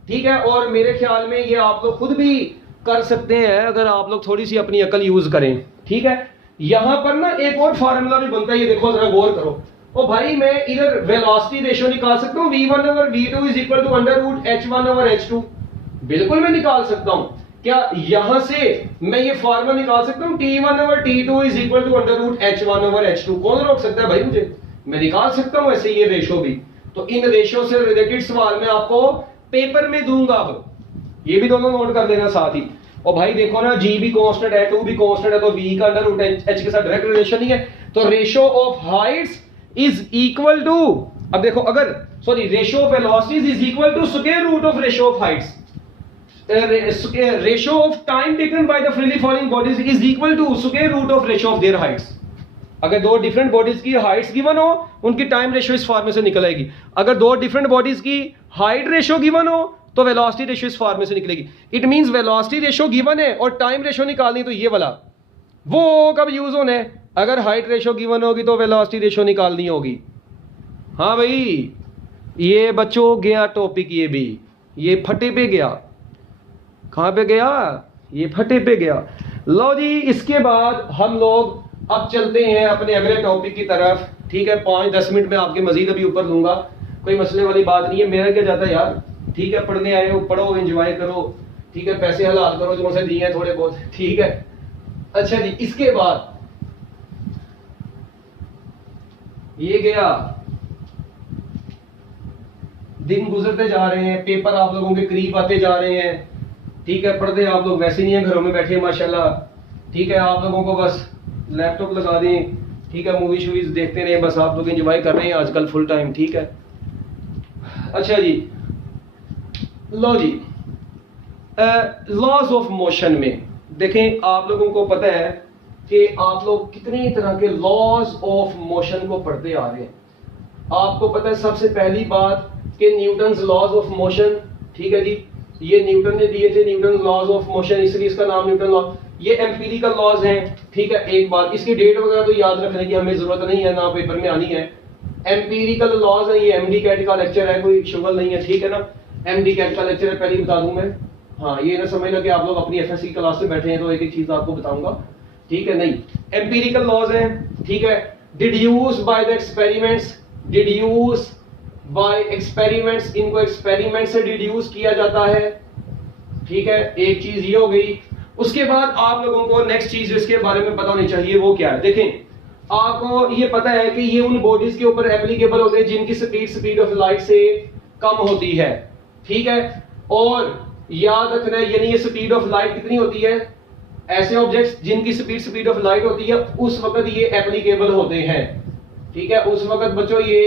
ठीक है, और मेरे ख्याल में ये आप लोग खुद भी कर सकते हैं अगर आप लोग थोड़ी सी अपनी अकल यूज करें। ठीक है, यहां पर ना एक और फार्मूला भी बनता है, ये देखो जरा गौर करो। ओ भाई मैं इधर वेलोसिटी रेशियो निकाल सकता हूँ v1 over v2 is equal to under root h1 over h2। बिल्कुल मैं निकाल सकता हूं। क्या यहां से मैं ये फार्मूला निकाल सकता हूं t1 over t2 is equal to under root h1 over h2? कौन रोक सकता है भाई मुझे? मैं निकाल सकता हूं ऐसे ये रेशो भी। तो इन रेशो से रिलेटेड सवाल मैं आपको पेपर में दूंगा, अब ये भी दोनों नोट कर लेना साथ ही। और भाई देखो ना, g भी कांस्टेंट है, 2 भी कांस्टेंट है, तो v का अंडर रूट h के साथ डायरेक्ट रिलेशन नहीं है। तो ratio of heights is equal to, अब देखो अगर sorry ratio of velocities is equal to square root of ratio of heights. Ratio of time taken by the freely falling bodies is equal to square root of ratio of their heights. अगर दो different bodies की heights given हो, उनकी time ratio इस form में से निकल आएगी। अगर दो डिफरेंट बॉडीज की हाइट रेशियो गिवन हो तो वेलोसिटी रेशियो इस फॉर्म में से निकलेगी। It means velocity ratio given है और टाइम रेशियो निकालनी, तो ये वाला वो कब यूज होना है? अगर हाइट रेशियो गिवन होगी तो वेलोसिटी रेशियो निकालनी होगी। हाँ भाई, ये बच्चों गया टॉपिक, ये भी ये फटे पे गया। कहां पे गया? ये फटे पे गया। लो जी, इसके बाद हम लोग अब चलते हैं अपने अगले टॉपिक की तरफ। ठीक है, 5-10 मिनट में आपके मजीद अभी ऊपर लूंगा, कोई मसले वाली बात नहीं है। मेरा क्या जाता है यार, ठीक है, पढ़ने आए हो पढ़ो, एंजॉय करो। ठीक है, पैसे हलाल करो जो से दिए हैं थोड़े बहुत। ठीक है, अच्छा जी, इसके बाद ये गया, दिन गुजरते जा रहे हैं, पेपर आप लोगों के करीब आते जा रहे हैं। ठीक है, पढ़ते आप लोग वैसे नहीं है, घरों में बैठे माशाल्लाह। ठीक है, आप लोगों को बस लैपटॉप लगा दें, ठीक है, मूवी शूवीज देखते रहे, बस आप लोग एंजॉय कर रहे हैं आजकल फुल टाइम। ठीक है, अच्छा जी, लो जी, लॉज ऑफ मोशन में देखें, आप लोगों को पता है कि आप लोग कितनी तरह के लॉज ऑफ मोशन को पढ़ते आ रहे हैं। आपको पता है सबसे पहली बात कि न्यूटन्स लॉज ऑफ मोशन, ठीक है जी, ये न्यूटन ने दिए थे, न्यूटन लॉज ऑफ मोशन, इसलिए इसका नाम न्यूटन लॉ। ये एम्पिरिकल लॉज हैं। ठीक है, एक बात, इसकी डेट वगैरह तो याद रखने की हमें जरूरत नहीं है, ना पेपर में आनी है। एम्पिरिकल लॉज है, ये एमडी कैट का लेक्चर है, कोई शुगल नहीं है। ठीक है ना, एमडी कैट का लेक्चर है, पहले ही बता दूं मैं। हाँ, ये ना समझना कि आप लोग अपनी एफएससी क्लास में बैठे हैं तो एक एक चीज आपको बताऊंगा। ठीक है, नहीं, एम्पिरिकल लॉज है। ठीक है, deduce by the experiments, deduce by experiments, इनको एक्सपेरिमेंट से डिड्यूस किया जाता है। ठीक है, एक चीज ये हो गई। उसके बाद आप लोगों को नेक्स्ट चीज इसके बारे में पता होनी चाहिए, वो क्या है? देखें, आपको ये पता है कि ये उन बॉडीज के ऊपर एप्लीकेबल होते हैं जिनकी स्पीड ऑफ लाइट से कम होती है। ठीक है, और याद रखना है, यानी ये स्पीड ऑफ लाइट कितनी होती है? ऐसे ऑब्जेक्ट्स जिनकी स्पीड ऑफ लाइट होती है, उस वक्त ये एप्लीकेबल होते हैं। ठीक है, उस वक्त बच्चों ये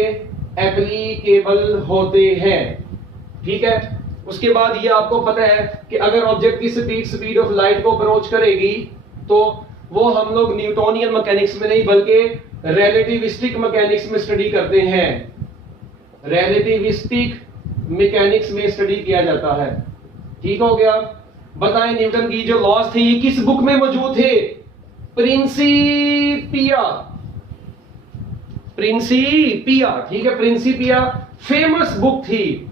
एप्लीकेबल होते हैं। ठीक है, उसके बाद ये आपको पता है कि अगर ऑब्जेक्ट की स्पीड ऑफ लाइट को अप्रोच करेगी तो वो हम लोग न्यूटोनियन मैकेनिक्स में नहीं बल्कि रिलेटिविस्टिक मैकेनिक्स में स्टडी करते हैं। रिलेटिविस्टिक मैकेनिक्स में स्टडी किया जाता है। ठीक हो गया? बताएं, न्यूटन की जो लॉज थे ये किस बुक में मौजूद थे? Principia, Principia. ठीक है, प्रिंसिपिया फेमस बुक थी।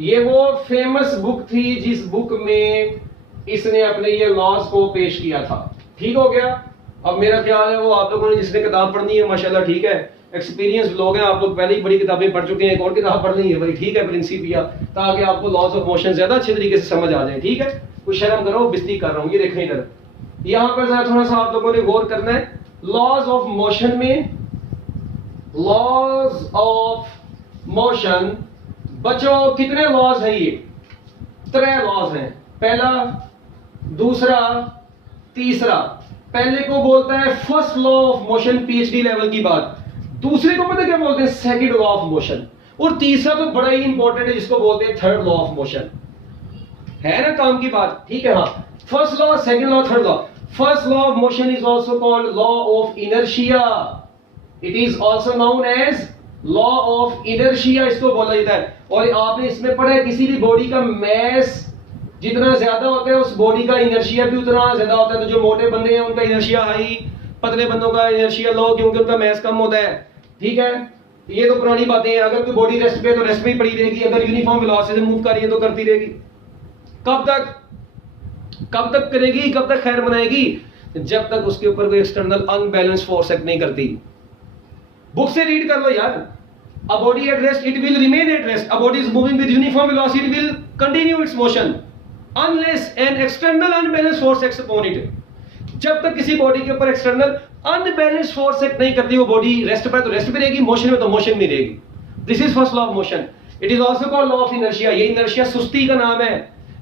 ये वो फेमस बुक थी जिस बुक में इसने अपने ये लॉज को पेश किया था। ठीक हो गया? अब मेरा ख्याल है वो आप लोगों ने जिसने किताब पढ़नी है माशाल्लाह, ठीक है, एक्सपीरियंस लोग हैं, आप लोग पहले ही बड़ी किताबें पढ़ चुके हैं, एक और किताब पढ़नी है भाई। ठीक है, प्रिंसिपिया, ताकि आपको लॉज ऑफ मोशन ज्यादा अच्छे तरीके से समझ आ जाए। ठीक है, कुछ शर्म करो, बिस्ती कर रहा हूं। ये देखें इधर, यहां पर जरा थोड़ा सा आप लोगों ने गौर करना है। लॉज ऑफ मोशन में, लॉज ऑफ मोशन बच्चों कितने लॉज हैं? ये 3 लॉज हैं, पहला, दूसरा, तीसरा। पहले को बोलता है first law of motion, PhD level की बात। दूसरे को पता क्या बोलते हैं? Second law of motion. और तीसरा तो बड़ा ही इंपॉर्टेंट है जिसको बोलते हैं थर्ड लॉ ऑफ मोशन। है ना काम की बात? ठीक है, हाँ, first law, second law, third law. First law of motion is also called law of inertia. It is also known as law of inertia, इसको बोला जाता है। और आपने इसमें पढ़ा है किसी भी बॉडी का मैस जितना ज्यादा होता है उस बॉडी का इनर्शिया भी उतना ज्यादा होता है। तो जो मोटे बंदे हैं उनका इनर्शिया हाई, पतले बंदों का इनर्शिया लो, क्योंकि उनका मैस कम होता है। ठीक है, ये तो पुरानी बातें हैं, अगर कोई बॉडी रेस्ट पे है तो रेस्ट पे ही पड़ी रहेगी, अगर यूनिफॉर्म वेलोसिटी से मूव कर रही है तो करती रहेगी। कब तक करेगी, कब तक खैर बनाएगी? जब तक उसके ऊपर कोई एक्सटर्नल अनबैलेंस फोर्स एक्ट नहीं करती। बुक से रीड कर लो यार। A body at rest, it will remain at rest. A body is moving with uniform velocity, it will continue its motion unless an external unbalanced force acts upon it. जब तक किसी body के ऊपर external unbalanced force act नहीं करती, वो body rest पे तो रेस्ट पे रहेगी, मोशन में तो मोशन में रहेगी। This is first law of motion. It is also called law of inertia. ये इनर्शिया सुस्ती का नाम है।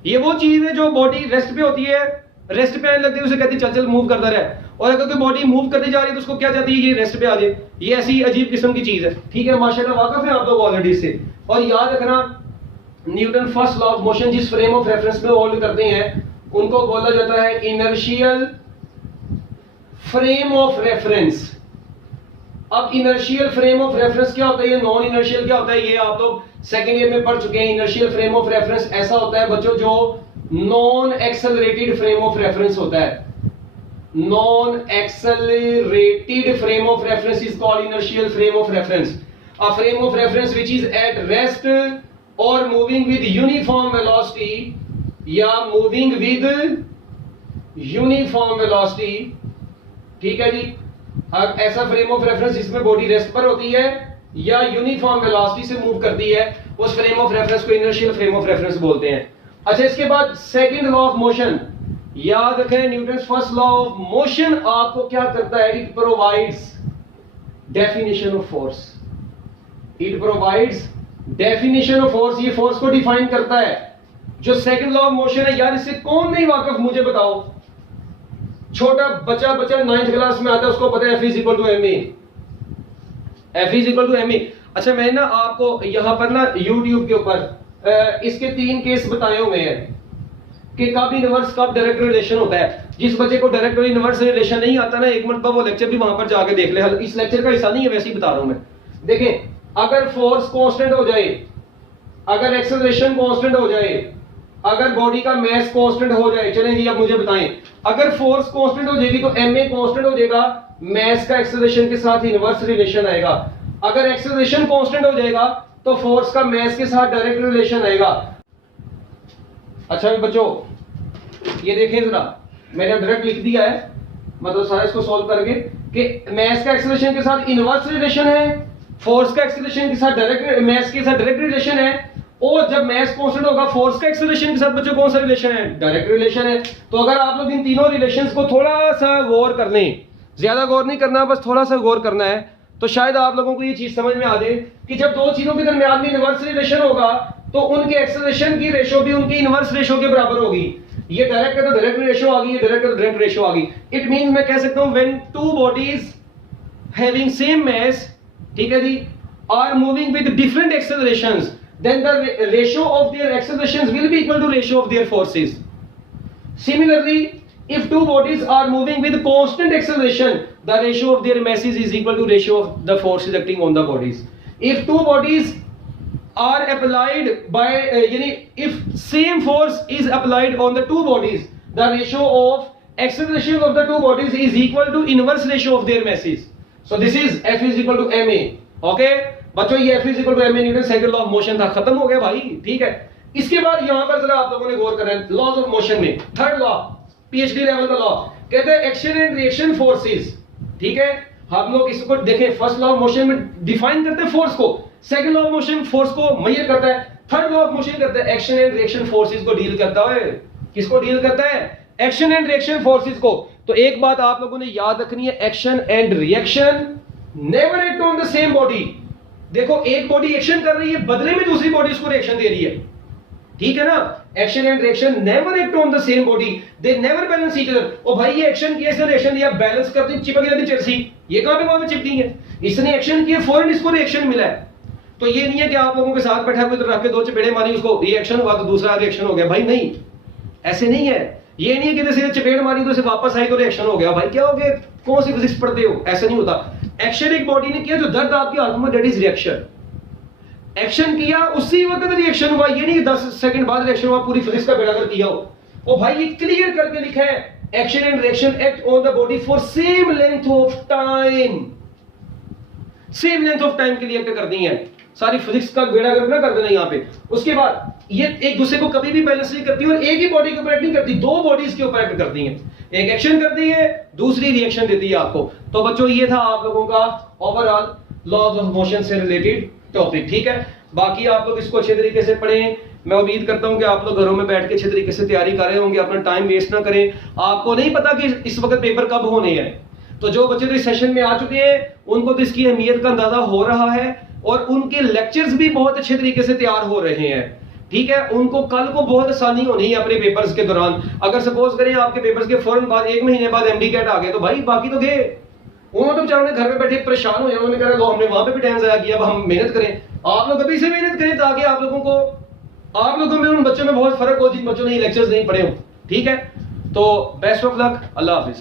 ये वो चीज है जो बॉडी रेस्ट पे होती है, रेस्ट पे आने लगती है, उसे कहती है चल चल मूव करता रहे, और अगर कोई बॉडी मूव करती जा रही है तो उसको क्या चाहती है, ये रेस्ट पे आ जाए। ये ऐसी अजीब किस्म की चीज है, ठीक है। माशाल्लाह वाकिफ है आप लोग ऑलरेडी इससे। और याद रखना, Newton first law of motion जिस फ्रेम ऑफ रेफरेंस में होल्ड करते हैं उनको बोला जाता है इनर्शियल फ्रेम ऑफ रेफरेंस। अब इनर्शियल फ्रेम ऑफ रेफरेंस क्या होता है, ये नॉन इनर्शियल क्या होता है, ये आप लोग सेकेंड ईयर में पढ़ चुके हैं। इनर्शियल फ्रेम ऑफ रेफरेंस ऐसा होता है बच्चों जो non accelerated frame of reference होता है। Non accelerated frame of reference is called inertial frame of reference. A frame of reference which is at rest और मूविंग विद यूनिफॉर्म वेलोसिटी या moving with uniform velocity, ठीक है जी। अब ऐसा frame of reference जिसमें body rest पर होती है या यूनिफॉर्म वेलोसिटी से मूव करती है, उस फ्रेम ऑफ रेफरेंस को इनर्शियल फ्रेम ऑफ रेफरेंस बोलते हैं। अच्छा, इसके बाद सेकंड लॉ ऑफ मोशन। याद रखें, Newton first law of motion आपको क्या करता है, it provides definition of force. It provides definition of force. ये फोर्स को डिफाइन करता है। जो सेकंड लॉ ऑफ मोशन है यार, इससे कौन नहीं वाकिफ, मुझे बताओ। छोटा बच्चा 9th क्लास में आता है, उसको पता है F is equal to M A. F is equal to M A. अच्छा, मैं ना आपको यहां पर ना YouTube के ऊपर इसके 3 केस बताए हुए हैं कि कब इनवर्स कब डायरेक्ट रिलेशन होता है। जिस बच्चे को डायरेक्ट और इनवर्स रिलेशन नहीं आता ना, एक मिनट वो लेक्चर भी वहां पर जाके देख ले। इस लेक्चर का हिस्सा नहीं है, वैसे ही बता रहा हूं मैं। देखें, अगर फोर्स कांस्टेंट हो जाए, अगर एक्सेलरेशन कांस्टेंट हो जाए, अगर बॉडी का मास कांस्टेंट हो जाए, चलें जी अब मुझे बताएं, अगर फोर्स कांस्टेंट हो जाएगी तो ma कांस्टेंट हो जाएगा, मास का एक्सेलरेशन के साथ इनवर्स रिलेशन आएगा। अगर एक्सेलरेशन कांस्टेंट हो जाएगा तो फोर्स का मास के साथ डायरेक्ट रिलेशन आएगा। अच्छा बच्चों, ये देखें जरा, मैंने डायरेक्ट लिख दिया है, मतलब सारा इसको सॉल्व करके, कि मास का एक्सेलरेशन के साथ इनवर्स रिलेशन है, फोर्स का एक्सेलरेशन के साथ डायरेक्ट, मास के साथ डायरेक्ट रिलेशन है, और जब मास कांस्टेंट होगा फोर्स का एक्सेलरेशन के साथ बच्चों कौन सा रिलेशन है, डायरेक्ट रिलेशन है। तो अगर आप लोग इन तीनों रिलेशंस को थोड़ा सा गौर कर लें, ज्यादा गौर नहीं करना, बस थोड़ा सा गौर करना है, तो शायद आप लोगों को ये चीज समझ में आ जाए कि जब दो चीजों के दरमियान में इनवर्स रिलेशन होगा तो उनके एक्सेलरेशन की रेशो भी उनकी इनवर्स रेशो के बराबर होगी। ये डायरेक्ट है तो डायरेक्ट रेशो आ गई, ये डायरेक्ट है तो डायरेक्ट रेशो आ गई। इट मींस मैं कह सकता हूं when two bodies having same mass, ठीक है जी, are moving with different accelerations, then the ratio of their accelerations will be equal to ratio of their forces. Similarly, if two bodies are moving with constant acceleration, the ratio of their masses is equal to ratio of the forces acting on the bodies. If two bodies are applied by if same force is applied on the two bodies, the ratio of acceleration of the two bodies is equal to inverse ratio of their masses. So this is F is equal to ma. Okay बच्चों, ये F is equal to M A, Newton second law of motion था, खत्म हो गया भाई, ठीक है। इसके बाद यहां पर जरा आप लोगों ने गौर करना है लॉज ऑफ मोशन में। थर्ड लॉ, पीएचडी लेवल का लॉ, कहते हैं एक्शन एंड रिएक्शन फोर्सेस, ठीक है। हम लोग इसको देखें, फर्स्ट लॉ ऑफ मोशन में डिफाइन करते हैं फोर्स को, second law of motion force को मेजर करता है, थर्ड लॉ ऑफ मोशन करता है एक्शन एंड रिएक्शन फोर्सेस को डील करता है। किसको डील करता है? एक्शन एंड रिएक्शन फोर्सेस को। तो एक बात आप लोगों ने याद रखनी है, action and reaction never act on the same body. देखो, एक बॉडी एक्शन कर रही है, बदले में दूसरी बॉडी उसको रिएक्शन दे रही है, ठीक है ना। Action and reaction never act on the same body, they never balance each other. ओ भाई, ये एक्शन किया, इसने रिएक्शन दिया, बैलेंस करते चिपक जाती चरसी, ये कहां पे वहां पे चिपकी है, इसने एक्शन किया फौरन इसको रिएक्शन मिला है। तो ये नहीं है कि आप लोगों के साथ बैठा कोई रख के दो चपेड़े मारी, उसको ये एक्शन हुआ तो दूसरा रिएक्शन हो गया, भाई नहीं, ऐसे नहीं है। ये नहीं है कि जैसे चपेड़ मारी तो उसे वापस आई तो रिएक्शन हो गया, भाई क्या हो गया, कौन सी फिजिक्स पढ़ते हो, ऐसा नहीं होता। एक्शन एक बॉडी ने किया, जो दर्द आपकी हालत में, दैट इज रिएक्शन। एक्शन किया, उसी वक्त रिएक्शन हुआ, ये नहीं 10 सेकंड बाद रिएक्शन हुआ, पूरी फिजिक्स का बेड़ा कर दिया हो। ओ भाई, ये क्लियर करके लिखा है, action and reaction act on the body for same length of time. Same length of time के लिए करनी है, सारी फिजिक्स का बेड़ा गर्क ना कर देना यहाँ पे। उसके बाद ये एक दूसरे को कभी भी बैलेंस नहीं करती और एक ही बॉडी के ऊपर एक्ट नहीं करती, दो बॉडीज के ऊपर एक्ट करती हैं, एक एक्शन करती है दूसरी रिएक्शन देती है आपको। तो बच्चों ये था आप लोगों का ओवरऑल लॉज ऑफ मोशन से रिलेटेड टॉपिक, ठीक है। बाकी आप लोग इसको अच्छे तरीके से पढ़ें, मैं उम्मीद करता हूं कि आप लोग घरों में बैठ के अच्छे तरीके से तैयारी कर रहे होंगे, अपना टाइम वेस्ट ना करें। आपको नहीं पता कि इस वक्त पेपर कब होने हैं, तो जो बच्चे तो इस सेशन में आ चुके हैं उनको तो इसकी अहमियत का अंदाजा हो रहा है और उनके लेक्चर्स भी बहुत अच्छे तरीके से तैयार हो रहे हैं, ठीक है। उनको कल को बहुत आसानी होनी है अपने पेपर्स के दौरान। अगर सपोज करें आपके पेपर्स के फौरन बाद 1 महीने बाद एमडी कैट आ गए तो भाई बाकी तो गए, उन्होंने तो बेचारों ने घर में बैठे परेशान हो जाए, उन्होंने कहा लो हमने वहां पे भी टाइम ज़ाया किया, अब हम मेहनत करें। आप लोग अभी से मेहनत करें ताकि आप लोगों में उन बच्चों में बहुत फर्क हो जिन बच्चों ने लेक्चर्स नहीं पढ़े हो, ठीक है। तो best of luck, Allah Hafiz.